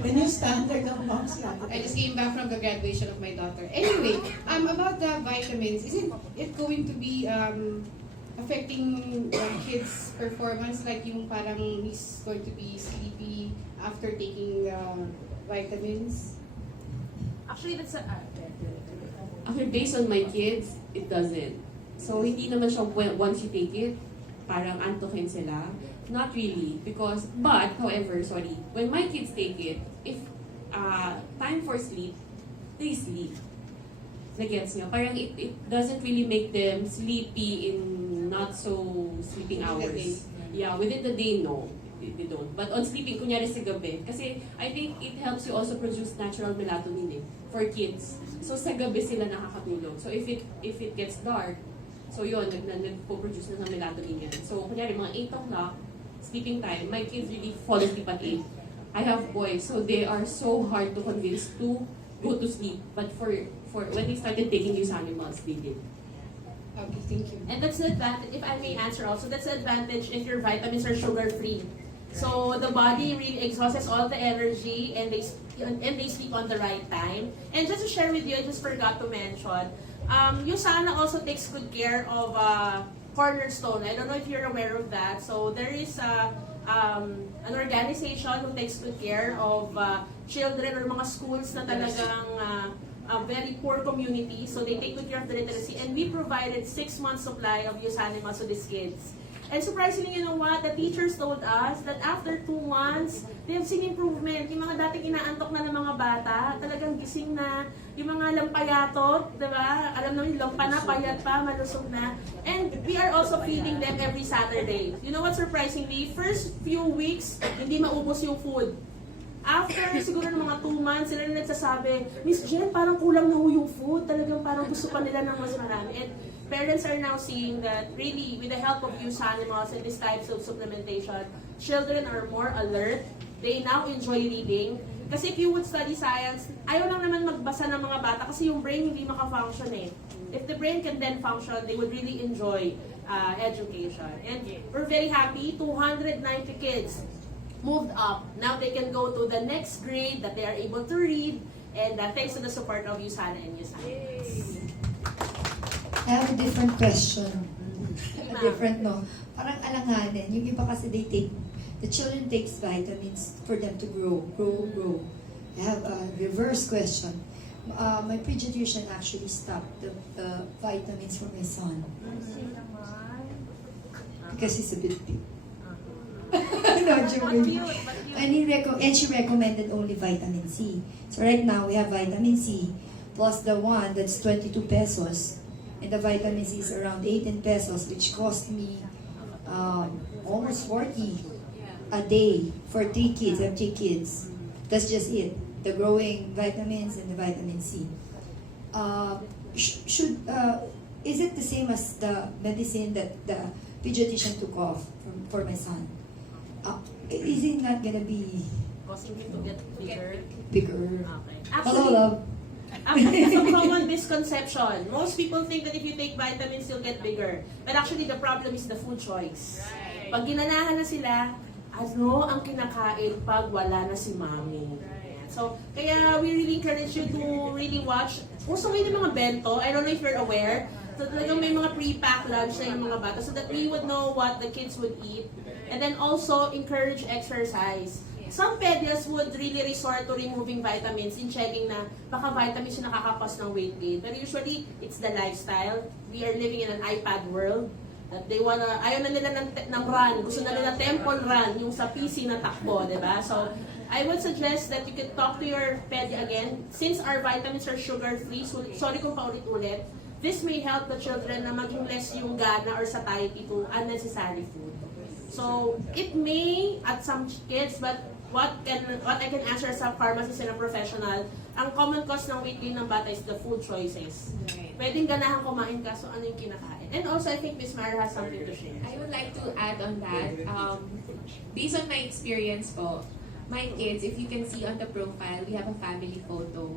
The new standard of moms lang. I just came back from the graduation of my daughter. Anyway, about the vitamins, isn't it going to be affecting kids' performance? Like yung parang he's going to be sleepy after taking vitamins? Actually, that's Actually, based on my kids, it doesn't. So, hindi naman siya once you take it, parang antokin sila. Not really. However, when my kids take it, if time for sleep, they sleep. Nagets nyo? Parang it doesn't really make them sleepy in not so sleeping hours. Yeah, within the day, no. They don't. But on sleeping, kunyari sa gabi, kasi I think it helps you also produce natural melatonin for kids. So sa gabi sila nakakatulog. So if it gets dark, so yun, nagpo-produce na ng melatonin yan. So kunyari mga 8 o'clock, sleeping time, my kids really fall asleep at 8. I have boys, so they are so hard to convince to go to sleep. But for when they started taking USANimals, they did. Okay, thank you. And that's the advantage, if I may answer also, that's the advantage if your vitamins are sugar-free. So the body really exhausts all the energy, and they sleep on the right time. And just to share with you, I just forgot to mention, USANA also takes good care of Cornerstone. I don't know if you're aware of that. So there is an organization who takes good care of children or mga schools na talagang a very poor community. So they take good care of the literacy, and we provided 6 months supply of USANimals to these kids. And surprisingly, you know what? The teachers told us that after 2 months, they have seen improvement. Yung mga dating inaantok na ng mga bata, talagang gising na. Yung mga lampayatot, diba? Alam naman, lampa na, payat pa, malusog na. And we are also feeding them every Saturday. You know what, surprisingly, first few weeks, hindi maubos yung food. After siguro ng mga 2 months, sila na nagsasabi, Miss Jen, parang kulang na yung food. Talagang parang gusto pa nila ng mas marami. And parents are now seeing that really, with the help of USANimals and these types of supplementation, children are more alert. They now enjoy reading. Kasi if you would study science, ayaw lang naman magbasa ng mga bata kasi yung brain hindi maka-function eh. If the brain can then function, they would really enjoy education. And we're very happy, 290 kids moved up. Now they can go to the next grade that they are able to read, and thanks to the support of USANA and USANimals. I have a different question. Different, no? Parang alanganin. Yung iba kasi the children takes vitamins for them to grow. I have a reverse question. My pediatrician actually stopped the vitamins for my son. Because he's a bit big. No, joking. And she recommended only vitamin C. So right now we have vitamin C plus the one that's 22 pesos. And the vitamin C is around 18 pesos, which cost me almost 40 a day for 3 kids. I have 3 kids. That's just it. The growing vitamins and the vitamin C. Is it the same as the medicine that the pediatrician took off for my son? Is it not gonna be Causing him to get bigger? bigger? Okay. Hello, love. Actually, it's a common misconception. Most people think that if you take vitamins, you'll get bigger. But actually, the problem is the food choice. Pag ginanahan na sila, ano ang kinakain pag wala na si mommy? So, kaya we really encourage you to really watch. Uso ngayon yung mga bento. I don't know if you're aware. So, talagang may mga pre-packed lunch na yung mga bata so that we would know what the kids would eat. And then also, encourage exercise. Some pedias would really resort to removing vitamins in checking na baka vitamins yung nakakakos ng weight gain. But usually, it's the lifestyle. We are living in an iPad world. That they ayaw na nila ng run. Gusto na nila temple run, yung sa PC na takbo, di ba? So, I would suggest that you could talk to your pedia again. Since our vitamins are sugar-free, so sorry kung paulit-ulit, this may help the children na maging less yung gana or satiety to unnecessary food. So, it may, at some kids, but what I can answer as a pharmacist and a professional, ang common cause ng weight gain ng bata is the food choices. Pwedeng ganahan kumain ka, so ano yung kinakain? And also, I think Miss Mara has something to share. I would like to add on that. Based on my experience po, my kids, if you can see on the profile, we have a family photo.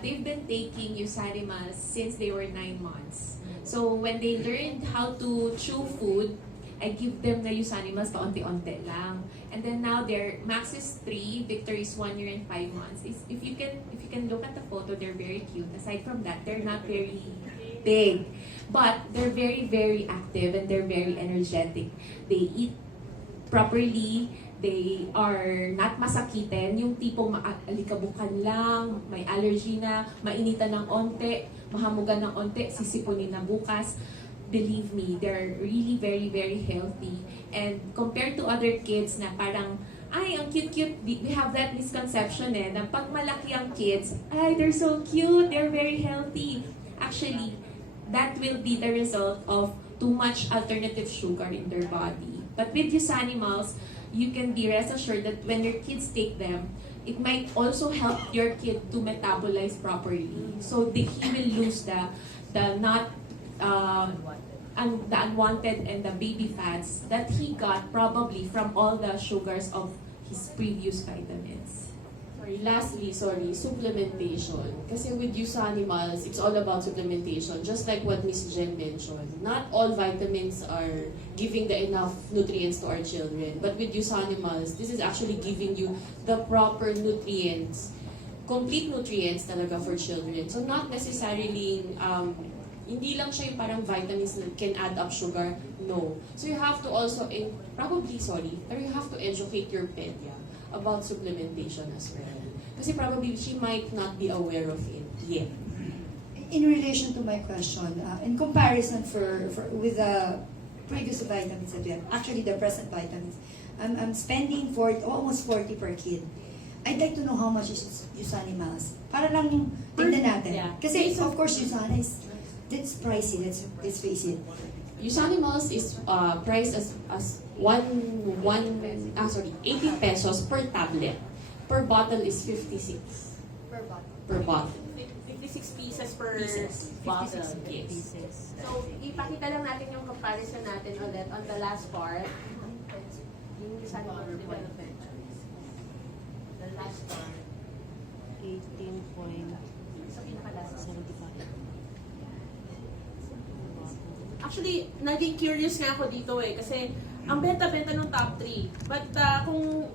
They've been taking USANimals since they were 9 months. So when they learned how to chew food, I give them the USANimals paunti-unti lang. And then now Max is 3, Victor is 1 year and 5 months. If you can look at the photo, they're very cute. Aside from that, they're not very big. But they're very, very active and they're very energetic. They eat properly. They are not masakitin. Yung tipong alikabukan lang, may allergy na, mainitan ng onte, mahamugan ng onte, sisipunin na bukas. Believe me, they're really very, very healthy. And compared to other kids na parang, ay, ang cute-cute, we have that misconception na pag malaki ang kids, ay, they're so cute, they're very healthy. Actually, that will be the result of too much alternative sugar in their body. But with USANimals, you can be rest assured that when your kids take them, it might also help your kid to metabolize properly. So he will lose the unwanted and the baby fats that he got probably from all the sugars of his previous vitamins. Lastly, supplementation. Kasi with USANimals, it's all about supplementation. Just like what Miss Jen mentioned, not all vitamins are giving the enough nutrients to our children. But with USANimals, this is actually giving you the proper nutrients, complete nutrients talaga for children. So not necessarily, hindi lang siya yung parang vitamins that can add up sugar. No. So you have to also, pero you have to educate your pedia about supplementation as well. Kasi probably she might not be aware of it yet. In relation to my question, in comparison with the previous vitamins that we have, actually the present vitamins, I'm spending almost 40 per kid. I'd like to know how much is USANimals. Para lang yung tignan natin. Yeah. Kasi of course USANA it's pricey, let's face it. USANimals is priced as 80 pesos per tablet. Per bottle is 56. Per bottle. 56 pieces per Pieces. bottle. 56 yes. So, ipakita lang natin yung comparison natin ulit on the last part. Yung USANimals development. The last part. 18.75. Sa pinaka-last. Actually, naging curious nga ako dito kasi ang benta-benta ng top 3. But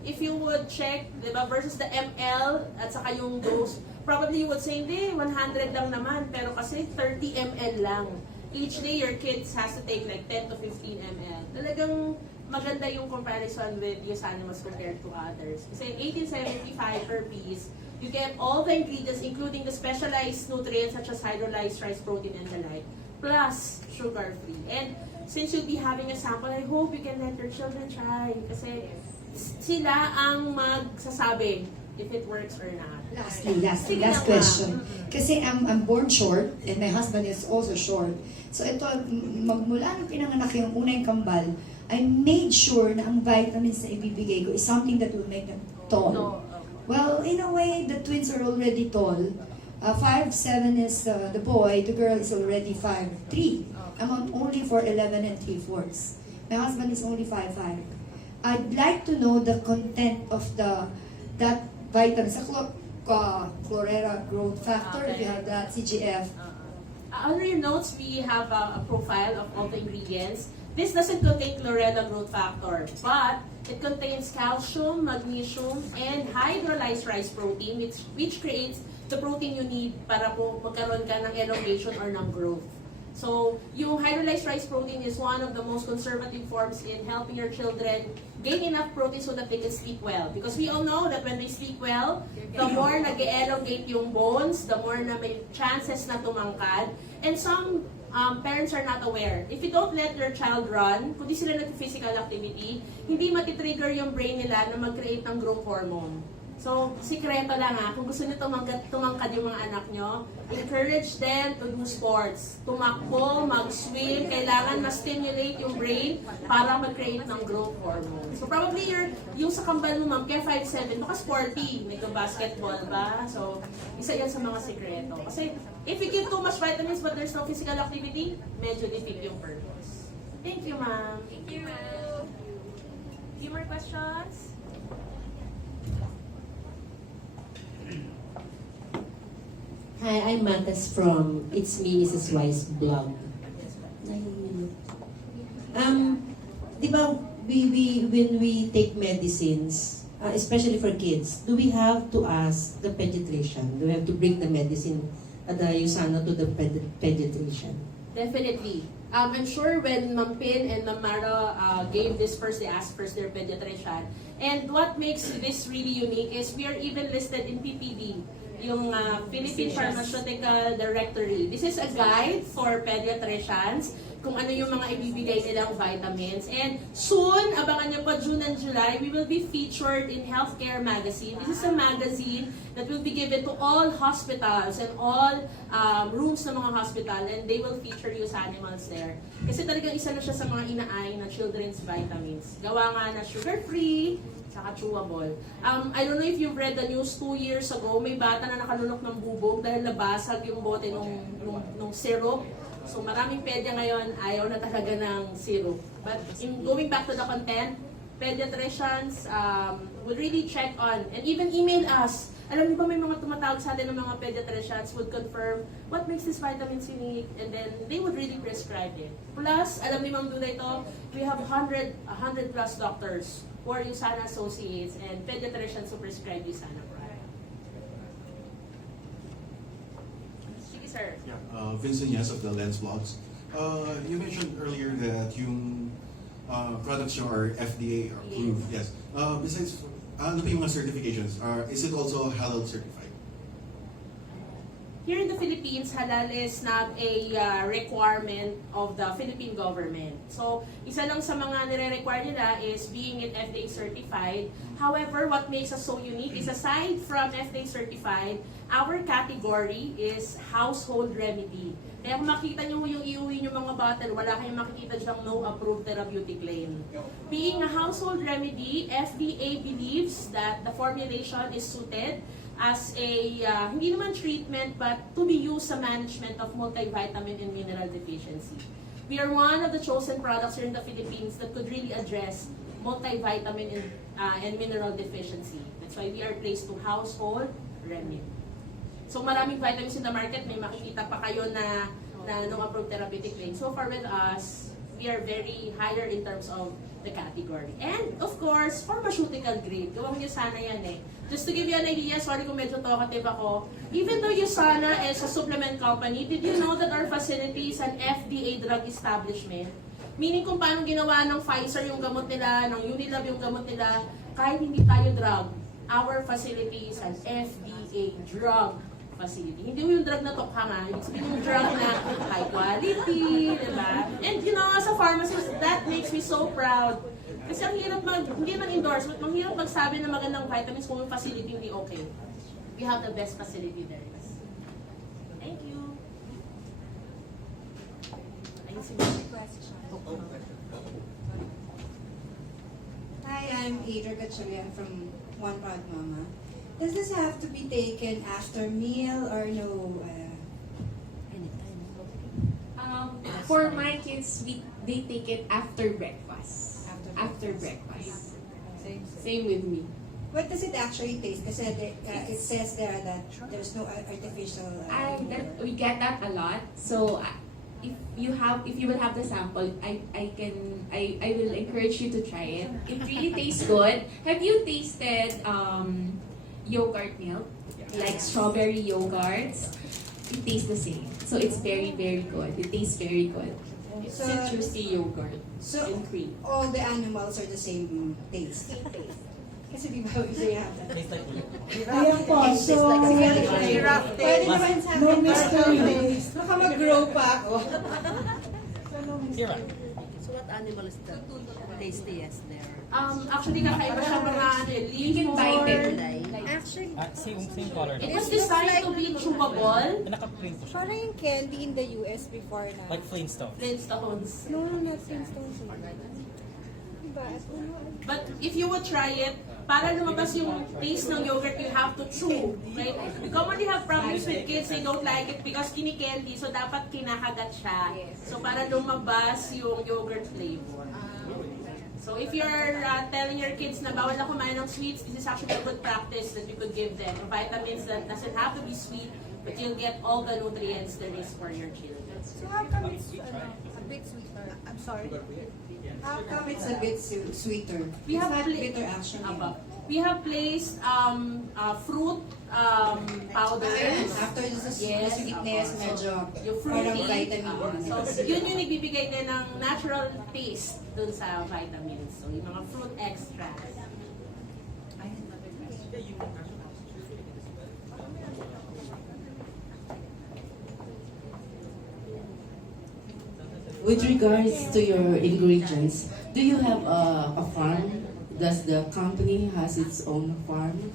if you would check, di ba, versus the ml at saka yung dose, probably you would say, hindi, 100 lang naman. Pero kasi 30 ml lang. Each day, your kids has to take like 10 to 15 ml. Talagang maganda yung comparison with USANimals compared to others. Kasi 1875 per piece, you get all the ingredients, including the specialized nutrients such as hydrolyzed rice protein and the like, plus sugar-free. And since you'll be having a sample, I hope you can let your children try. Kasi sila ang magsasabi if it works or not. Last question. Kasi I'm born short and my husband is also short. So ito, magmula nung pinanganak yung unang kambal, I made sure na ang vitamins na ibibigay ko is something that will make them tall. No. Well, in a way, the twins are already tall. 5'7" is the boy, the girl is already 5'3". I'm only for 11 and 3/4. My husband is only 5'5". I'd like to know the content of that vitamin sa chlorella growth factor, if you have that, CGF. Under your notes, we have a profile of all the ingredients. This doesn't contain chlorella growth factor, but it contains calcium, magnesium, and hydrolyzed rice protein, which creates the protein you need para po magkaroon ka ng elongation or ng growth. So, yung hydrolyzed rice protein is one of the most conservative forms in helping your children gain enough protein so that they can sleep well. Because we all know that when they sleep well, the more nag-elongate yung bones, the more na may chances na tumangkad. And some parents are not aware. If you don't let your child run, kung di sila nag-physical activity, hindi matitrigger yung brain nila na mag-create ng growth hormone. So, sikreto lang kung gusto niyo tumangkad yung mga anak nyo, encourage them to do sports. Tumakbo, mag-swim, kailangan ma-stimulate yung brain para mag-create ng growth hormone. So, probably yung sa kambal mo, ma'am, kaya 5'7", baka sporty, nag-basketball ba? So, isa yan sa mga sikreto. Kasi, if you give too much vitamins but there's no physical activity, medyo defeat yung purpose. Thank you, ma'am. Thank you. Few more questions? Hi, I'm Matas from It's Me, Mrs. Wise blog. Di ba, when we take medicines, especially for kids, do we have to ask the pediatrician? Do we have to bring the medicine, the USANA to the pediatrician? Definitely. I'm sure when Ma'am Pin and Ma'am Mara gave this first, they asked first their pediatrician. And what makes this really unique is we are even listed in PPD, yung Philippine Pharmaceutical Directory. This is a guide for pediatricians kung ano yung mga ibibigay nilang vitamins. And soon, abangan nyo pa, June and July, we will be featured in Healthcare Magazine. This is a magazine that will be given to all hospitals and all rooms ng mga hospital, and they will feature USANimals there. Kasi talagang isa na siya sa mga inaay na children's vitamins. Gawa nga na sugar-free, saka chewable. I don't know if you've read the news 2 years ago, may bata na nakalunok ng bubog dahil nabasag yung bote nung syrup. So maraming pedya ngayon ayaw na talaga ng syrup. But in going back to the content, pediatricians would really check on and even email us Alam niyo ba may mga tumatawag sa atin ng mga pediatricians would confirm what makes this vitamins unique, and then they would really prescribe it. Plus, alam niyo Ma'am Duda ito, we have 100 plus doctors who are USANA associates and pediatricians who prescribe USANA product. Sige sir. Yeah, Vincent Yes of the Lens Vlogs. You mentioned earlier that yung products nyo are FDA approved. Yes. Besides, ano pa yung mga certifications? Is it also halal certified? Here in the Philippines, halal is not a requirement of the Philippine government. So, isa lang sa mga nire-require nila is being it FDA certified. However, what makes us so unique is aside from FDA certified, our category is household remedy. Kaya kung makita nyo yung iuwi nyo mga bottle, wala kayong makikita dyang no approved therapeutic claim. Being a household remedy, FDA believes that the formulation is suited as a, hindi naman treatment, but to be used sa management of multivitamin and mineral deficiency. We are one of the chosen products here in the Philippines that could really address multivitamin and mineral deficiency. That's why we are placed to household remedy. So maraming vitamins in the market, may makikita pa kayo na no approved therapeutic claim. So far with us, we are very higher in terms of the category. And of course, pharmaceutical grade. Gawang USANA yan eh. Just to give you an idea, sorry kung medyo talkative ako, even though USANA is a supplement company, did you know that our facility is an FDA drug establishment? Meaning kung paano ginawa ng Pfizer yung gamot nila, ng Unilab yung gamot nila, kahit hindi tayo drug, our facility is an FDA drug facility. Hindi mo yung drug na tokha nga, yung drug na high quality, diba? And you know, as a pharmacist, that makes me so proud. Kasi ang hirap hindi man endorsement, ang hirap magsabi na magandang vitamins kung yung facility hindi okay. We have the best facility there is. Thank you. Ayun si Hi, I'm Adra Gatchalian from One Proud Mama. Does this have to be taken after meal or no? For my kids, they take it after breakfast. After breakfast. Same with me. What does it actually taste? Because it says there that there's no artificial. We get that a lot. So if you will have the sample, I will encourage you to try it. It really tastes good. Have you tasted yogurt milk? Like strawberry yogurts? It tastes the same. So it's very, very good. It tastes very good. It's So- citrusy yogurt So and cream. all the animals are the same taste. Kasi di ba usually have that? Ayan po, so, Pwede naman sa no akin. mystery. Baka mag-grow pa ako. So what animal is the tastiest there? Actually, kakaiba siya mga You can bite it. Actually, Same color. It was designed to be chewable. Naka-print po siya. Parang yung candy in the US before na. Like Flintstones. Flintstones. No, not Flintstones. Diba? But if you would try it, para lumabas yung taste ng yogurt, you have to chew. Right? We commonly have problems with kids, they don't like it because kinikandy, so dapat kinakagat siya. So para lumabas yung yogurt flavor. So if you're telling your kids na bawal na kumain ng sweets, this is actually a good practice that you could give them. Vitamins that doesn't have to be sweet, but you'll get all the nutrients there is for your children. So how come it's a bit sweeter? I'm sorry. How come it's a bit sweeter? We It's have not pla- bitter actually. We have placed fruit powders. After this Yes, sweetness, so, medyo yung parang fruity. vitamin. So, yun yung nagbibigay din ng natural taste dun sa vitamins. So, yung mga fruit extracts. with regards to your ingredients, do you have a farm? Does the company has its own farm?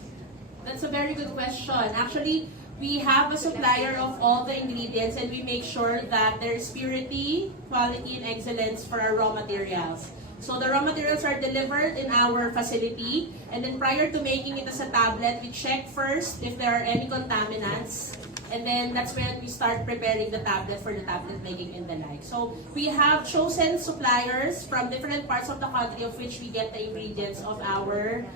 That's a very good question. Actually, we have a supplier of all the ingredients and we make sure that there is purity, quality, and excellence for our raw materials. So the raw materials are delivered in our facility, and then prior to making it as a tablet, we check first if there are any contaminants. And then that's when we start preparing the tablet for the tablet making and the like. So we have chosen suppliers from different parts of the country of which we get the ingredients of our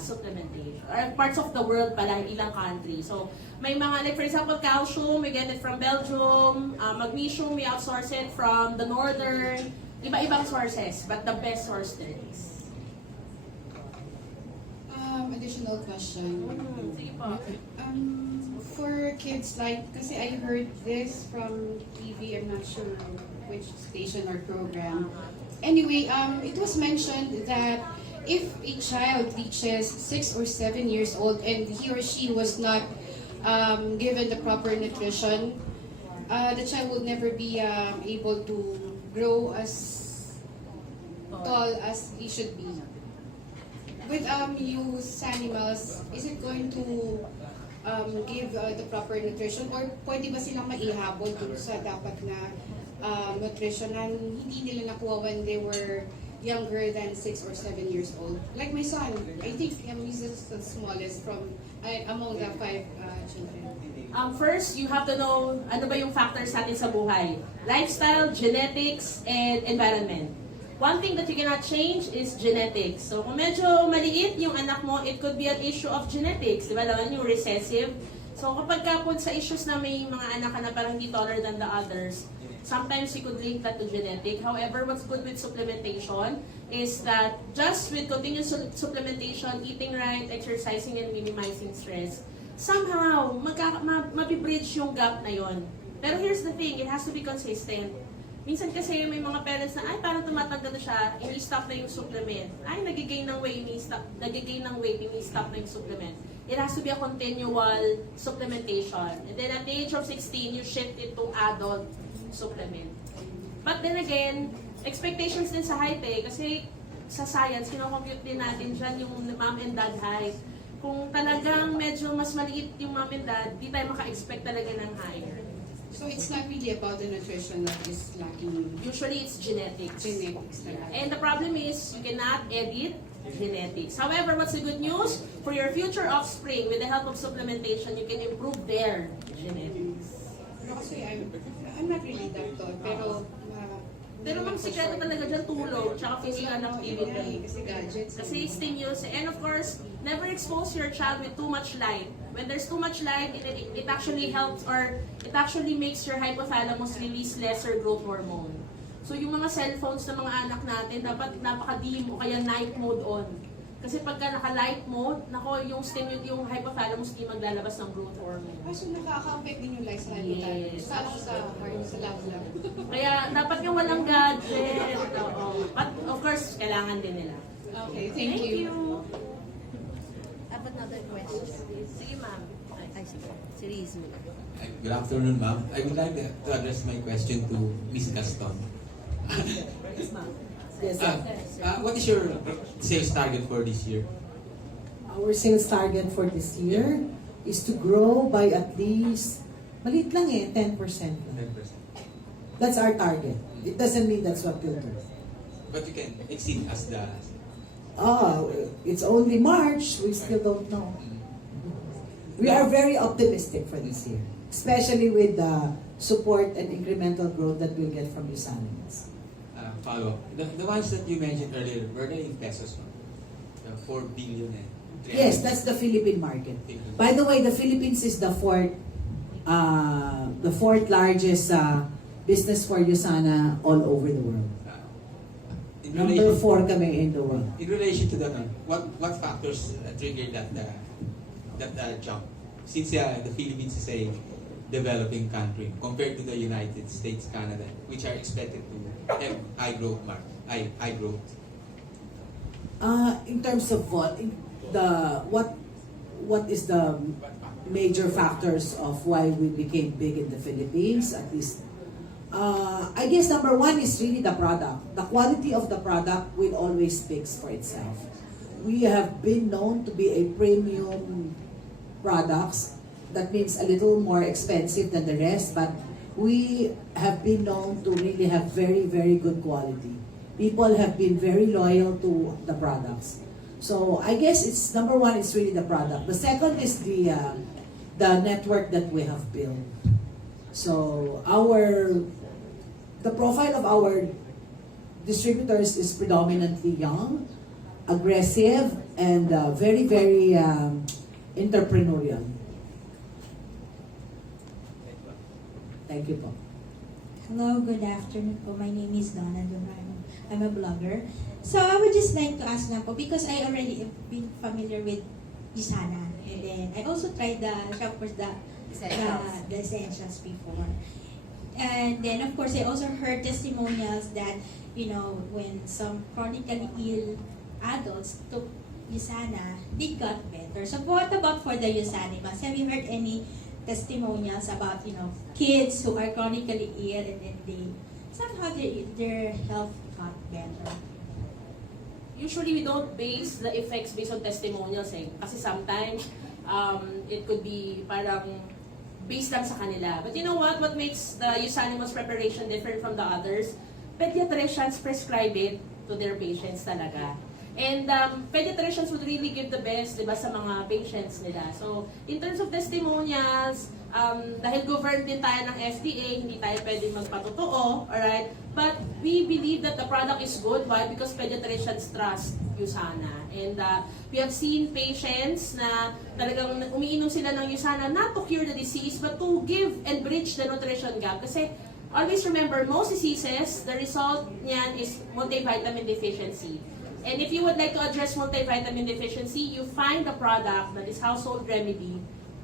supplementation. Or parts of the world pala, ilang country. So may mga, like for example, calcium, we get it from Belgium. Magnesium, we outsource it from the northern. Iba-ibang sources, but the best source there is. Additional question. Sige po. For kids, like, kasi I heard this from TV, I'm not sure which station or program. Anyway, it was mentioned that if a child reaches 6 or 7 years old and he or she was not given the proper nutrition, the child will never be able to grow as tall as he should be. With USANimals, is it going to give the proper nutrition, or pwede ba silang maihabol dun sa dapat na nutrition na hindi nila nakuha when they were younger than 6 or 7 years old? Like my son, I think he's the smallest from among the 5 children. First, you have to know ano ba yung factors natin sa buhay. Lifestyle, genetics, and environment. One thing that you cannot change is genetics. So kung medyo maliit yung anak mo, it could be an issue of genetics. Diba naman yung recessive? So kapag kapod sa issues na may mga anak ka na parang hindi taller than the others, sometimes you could link that to genetic. However, what's good with supplementation is that just with continuous supplementation, eating right, exercising, and minimizing stress, somehow, mabibridge yung gap na yon. Pero here's the thing, it has to be consistent. Minsan kasi may mga parents na, ay parang tumatanda na siya, ini-stop na yung supplement. Ay, nagigain ng weight, ini-stop na yung supplement. It has to be a continual supplementation. And then at the age of 16, you shift it to adult supplement. But then again, expectations din sa height kasi sa science, kinocompute din natin dyan yung mom and dad height. Kung talagang medyo mas maliit yung mom and dad, di tayo maka-expect talaga ng higher. So it's not really about the nutrition that is lacking. Usually it's genetics. Genetics. And the problem is, you cannot edit genetics. However, what's the good news? For your future offspring, with the help of supplementation, you can improve their genetics. Kasi I'm not really that tall, pero ma'am, sikreto talaga dyan tulog, tsaka physical activity. Kasi gadgets. Kasi stimulus. And of course, never expose your child with too much light. When there's too much light, it actually helps, or it actually makes your hypothalamus release lesser growth hormone. So yung mga cellphones ng mga anak natin, dapat napaka-dim o kaya night mode on. Kasi pagka naka-light mode, yung hypothalamus di maglalabas ng growth hormone. So nakaka-affect din yung lifestyle Yes. sa heart, sa love. Kaya dapat yung walang gadget. But of course, kailangan din nila. Okay, thank you. I have another question. Sige ma'am. Ay, sige. Si Riz mo. Good afternoon, ma'am. I would like to address my question to Ms. Gaston. Yes ma'am. Yes, What is your sales target for this year? Our sales target for this year is to grow by at least, maliit lang 10%. 10%. That's our target. It doesn't mean that's what we'll do. But you can exceed as the... It's only March, we still don't know. We are very optimistic for this year, especially with the support and incremental growth that we'll get from USANIMals. Follow-up. The ones that you mentioned earlier, were they in pesos? No? 4 billion and... Yes, that's the Philippine market. By the way, the Philippines is the fourth largest business for USANA all over the world. Number 4 kami in the world. In relation to that, what factors triggered that jump? Since the Philippines is a developing country compared to the United States, Canada, which are expected to have high growth. In terms of what is the major factors of why we became big in the Philippines, at least I guess number 1 is really the product. The quality of the product will always speaks for itself. We have been known to be a premium products. That means a little more expensive than the rest, but we have been known to really have very, very good quality. People have been very loyal to the products. So I guess it's number 1 is really the product. The second is the the network that we have built. So the profile of our distributors is predominantly young, aggressive, and very, very entrepreneurial. Thank you po. Hello, good afternoon po. My name is Donna Durano. I'm a blogger. So I would just like to ask na po, because I already have been familiar with USANA, and then I also tried the shoppers, the essentials before. And then of course I also heard testimonials that, you know, when some chronically ill adults took USANA, they got better. So what about for the USANimals? Have you heard any testimonials about, you know, kids who are chronically ill and then they somehow their health got better? Usually we don't base the effects based on testimonials kasi sometimes it could be parang based lang sa kanila. But you know what makes the USANimals preparation different from the others? Pediatricians prescribe it to their patients talaga. And pediatricians would really give the best, diba, sa mga patients nila. So, in terms of testimonials, dahil governed din tayo ng FDA, hindi tayo pwedeng magpatotoo, alright? But we believe that the product is good. Why? Because pediatricians trust USANA. And we have seen patients na talagang umiinom sila ng USANA not to cure the disease, but to give and bridge the nutrition gap. Kasi always remember, most diseases, the result niyan is multivitamin deficiency. And if you would like to address multivitamin deficiency, you find a product that is household remedy,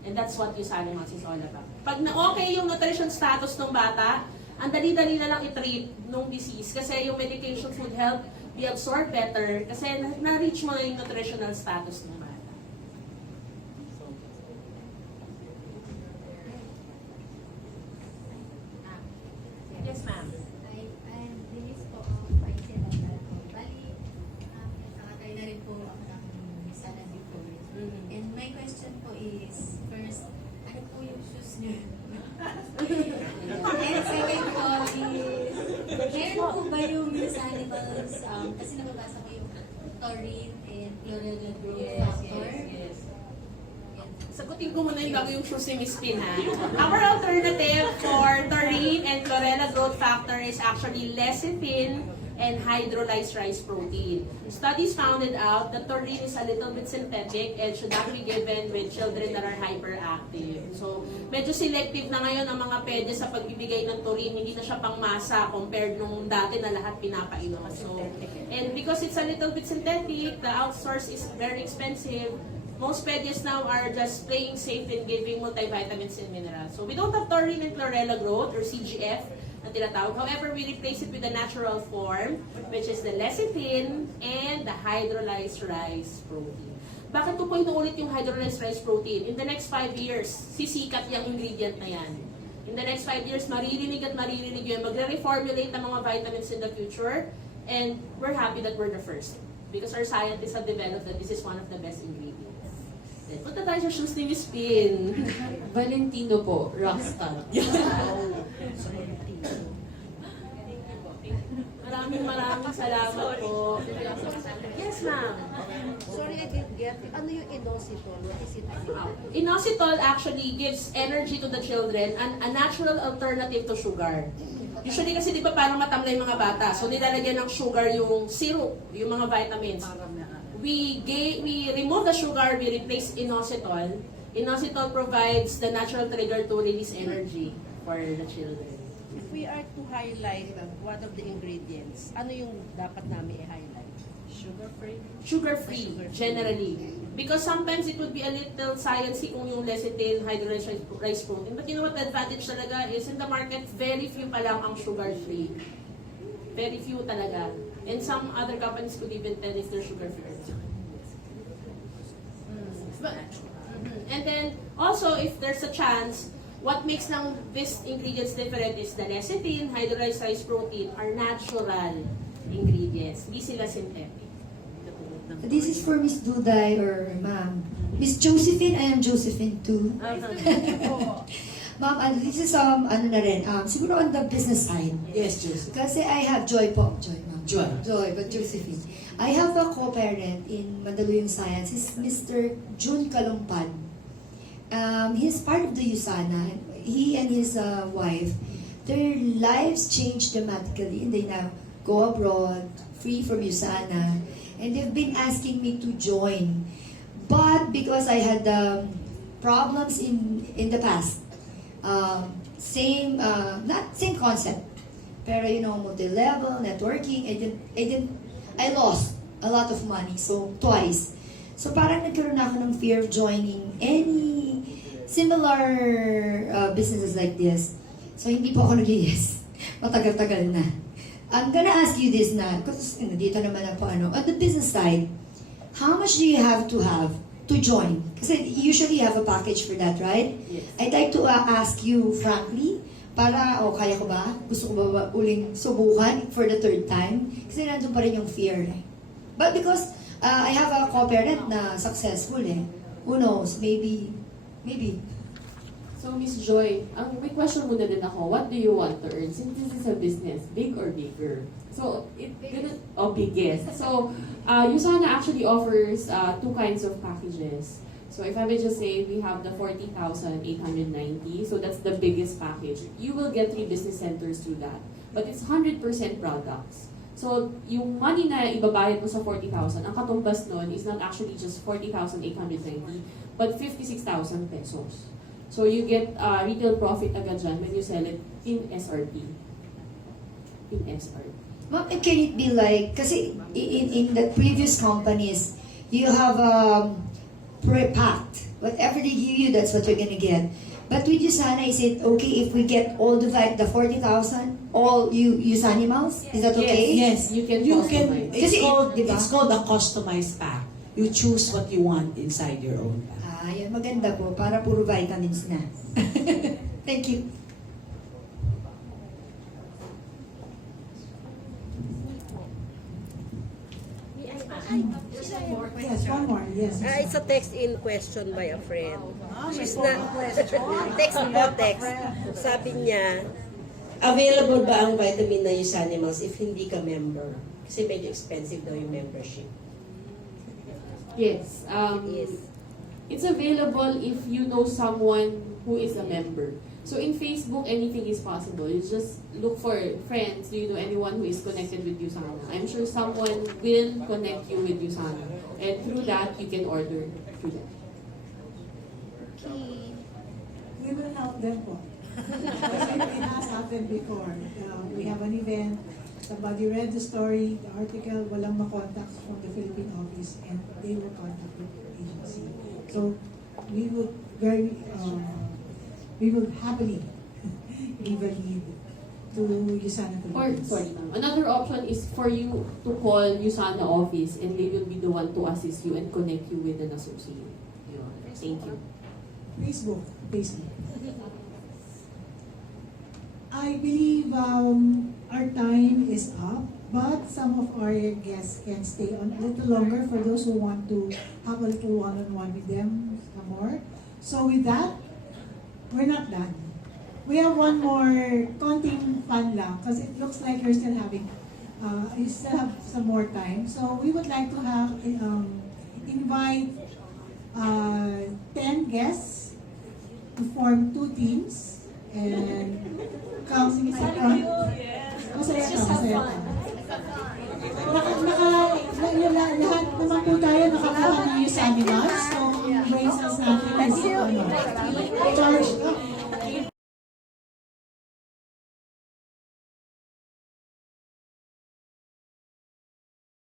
and that's what USANimals is all about. Pag na okay yung nutrition status ng bata, ang dali-dali na lang i-treat nung disease kasi yung medication would help be absorbed better kasi na-reach mo na yung nutritional status ng bata. Yes, ma'am. I'm Denise po, Vice Chancellor po. Bali, nakatry na rin po ako ng USANA before. And my question po is, first, ano po yung shoes niyo? And second po is, meron po ba yung USANimals, kasi nababasa ko yung taurine and chlorella growth factor? Yes. Sagutin ko muna yung bago yung shoes ni Miss Pin, ha? Our alternative for taurine and chlorella growth factor is actually lecithin and hydrolyzed rice protein. Studies found it out that taurine is a little bit synthetic and should not be given with children that are hyperactive. So, medyo selective na ngayon ang mga pede sa pagbibigay ng taurine. Hindi na siya pangmasa compared nung dati na lahat pinapainom. So, and because it's a little bit synthetic, the outsource is very expensive. Most pediatrics now are just playing safe in giving multivitamins and minerals. So we don't have taurine and chlorella growth or CGF na tinatawag. However, we replace it with the natural form, which is the lecithin and the hydrolyzed rice protein. Bakit ko po inuulit yung hydrolyzed rice protein? In the next 5 years, sisikat yung ingredient na yan. In the next 5 years, maririnig yun. Magre-reformulate ang mga vitamins in the future. And we're happy that we're the first. Because our scientists have developed that this is one of the best ingredients. Punta tayo sa shoes ni Miss Pin. Valentino po, rockstar. Maraming salamat po. Yes, ma'am. Sorry, I didn't get it. Ano yung inositol? What is it? Inositol actually gives energy to the children and a natural alternative to sugar. Usually kasi di ba parang matamlay mga bata, so nilalagyan ng sugar yung syrup, yung mga vitamins. We remove the sugar, we replace inositol. Inositol provides the natural trigger to release energy for the children. If we are to highlight one of the ingredients, ano yung dapat namin i-highlight? Sugar-free? Sugar-free, generally. Because sometimes it would be a little sciencey kung yung lecithin, hydrolyzed rice protein. But you know what the advantage talaga is in the market, very few pa lang ang sugar-free. Very few talaga. And some other companies could even tell if they're sugar-free. And then, also, if there's a chance, what makes these ingredients different is the lecithin, hydrolyzed rice protein are natural ingredients. Hindi sila synthetic. This is for Miss Dudai or Ma'am. Miss Josephine, I am Josephine too. Ma'am, this is ano na rin, siguro on the business side. Yes, Josephine. Kasi I have Joy po. Joy, ma'am. Joy, but Josephine. I have a co-parent in Mandaluyong Science. He's Mr. June Kalumpad. he's part of the USANA. He and his wife, their lives changed dramatically, and they now go abroad, free from USANA, and they've been asking me to join. But because I had problems in the past, not same concept, pero multi-level networking, I lost a lot of money, so twice. So parang nagkaroon ako ng fear of joining any similar businesses like this. So hindi po ako nag-yes. Matagal-tagal na. I'm gonna ask you this na, because dito naman ako on the business side, how much do you have to join? Kasi usually you have a package for that, right? Yes. I'd like to ask you frankly, para, kaya ko ba? Gusto ko ba uling subukan for the third time? Kasi nandun pa rin yung fear. But because I have a co-parent na successful who knows, maybe. So, Miss Joy, may question muna din ako, what do you want to earn? Since this is a business, big or bigger? So, biggest. So, USANA actually offers two kinds of packages. So, if I may just say, we have the 40,890. So, that's the biggest package. You will get 3 business centers through that. But it's 100% products. So, yung money na ibabayad mo sa 40,000, ang katumbas nun is not actually just 40,890, but 56,000 pesos. So, you get retail profit agad dyan when you sell it in SRP. In SRP. Ma'am, can it be like, kasi in the previous companies, you have pre-packed. Whatever they give you, that's what you're gonna get. But with USANA, is it okay if we get all the 40,000, all USANimals? Is that okay? Yes, you can. Kasi, It's called a customized pack. You choose what you want inside your own pack. Yan, maganda po. Para puro vitamins na. Thank you. Yes, one more. Yes. It's a text-in question by a friend. She's not... text po, text. Sabi niya, Available ba ang vitamin na Usanimals if hindi ka member? Kasi medyo expensive daw yung membership. Yes. It's available if you know someone who is a member. So in Facebook, anything is possible. You just look for friends. Do you know anyone who is connected with USANA? I'm sure someone will connect you with USANA. And through that, you can order through that. We will help them po. It has happened before. We have an event. Somebody read the story, the article, walang ma-contacts from the Philippine office, and they will contact the agency. So we would happily give a lead to USANA Philippines. Another option is for you to call USANA office, and they will be the one to assist you and connect you with an associate. Thank you. Facebook. I believe our time is up, but some of our guests can stay on a little longer for those who want to have a little one-on-one with them some more. So with that, we're not done. We have one more konting fun lang because it looks like you're still having, you still have some more time. So we would like to have invite 10 guests to form 2 teams and come in front. Masaya ka. Lahat naman po tayo nakakuha ng USANimals. So, yung braces natin is charge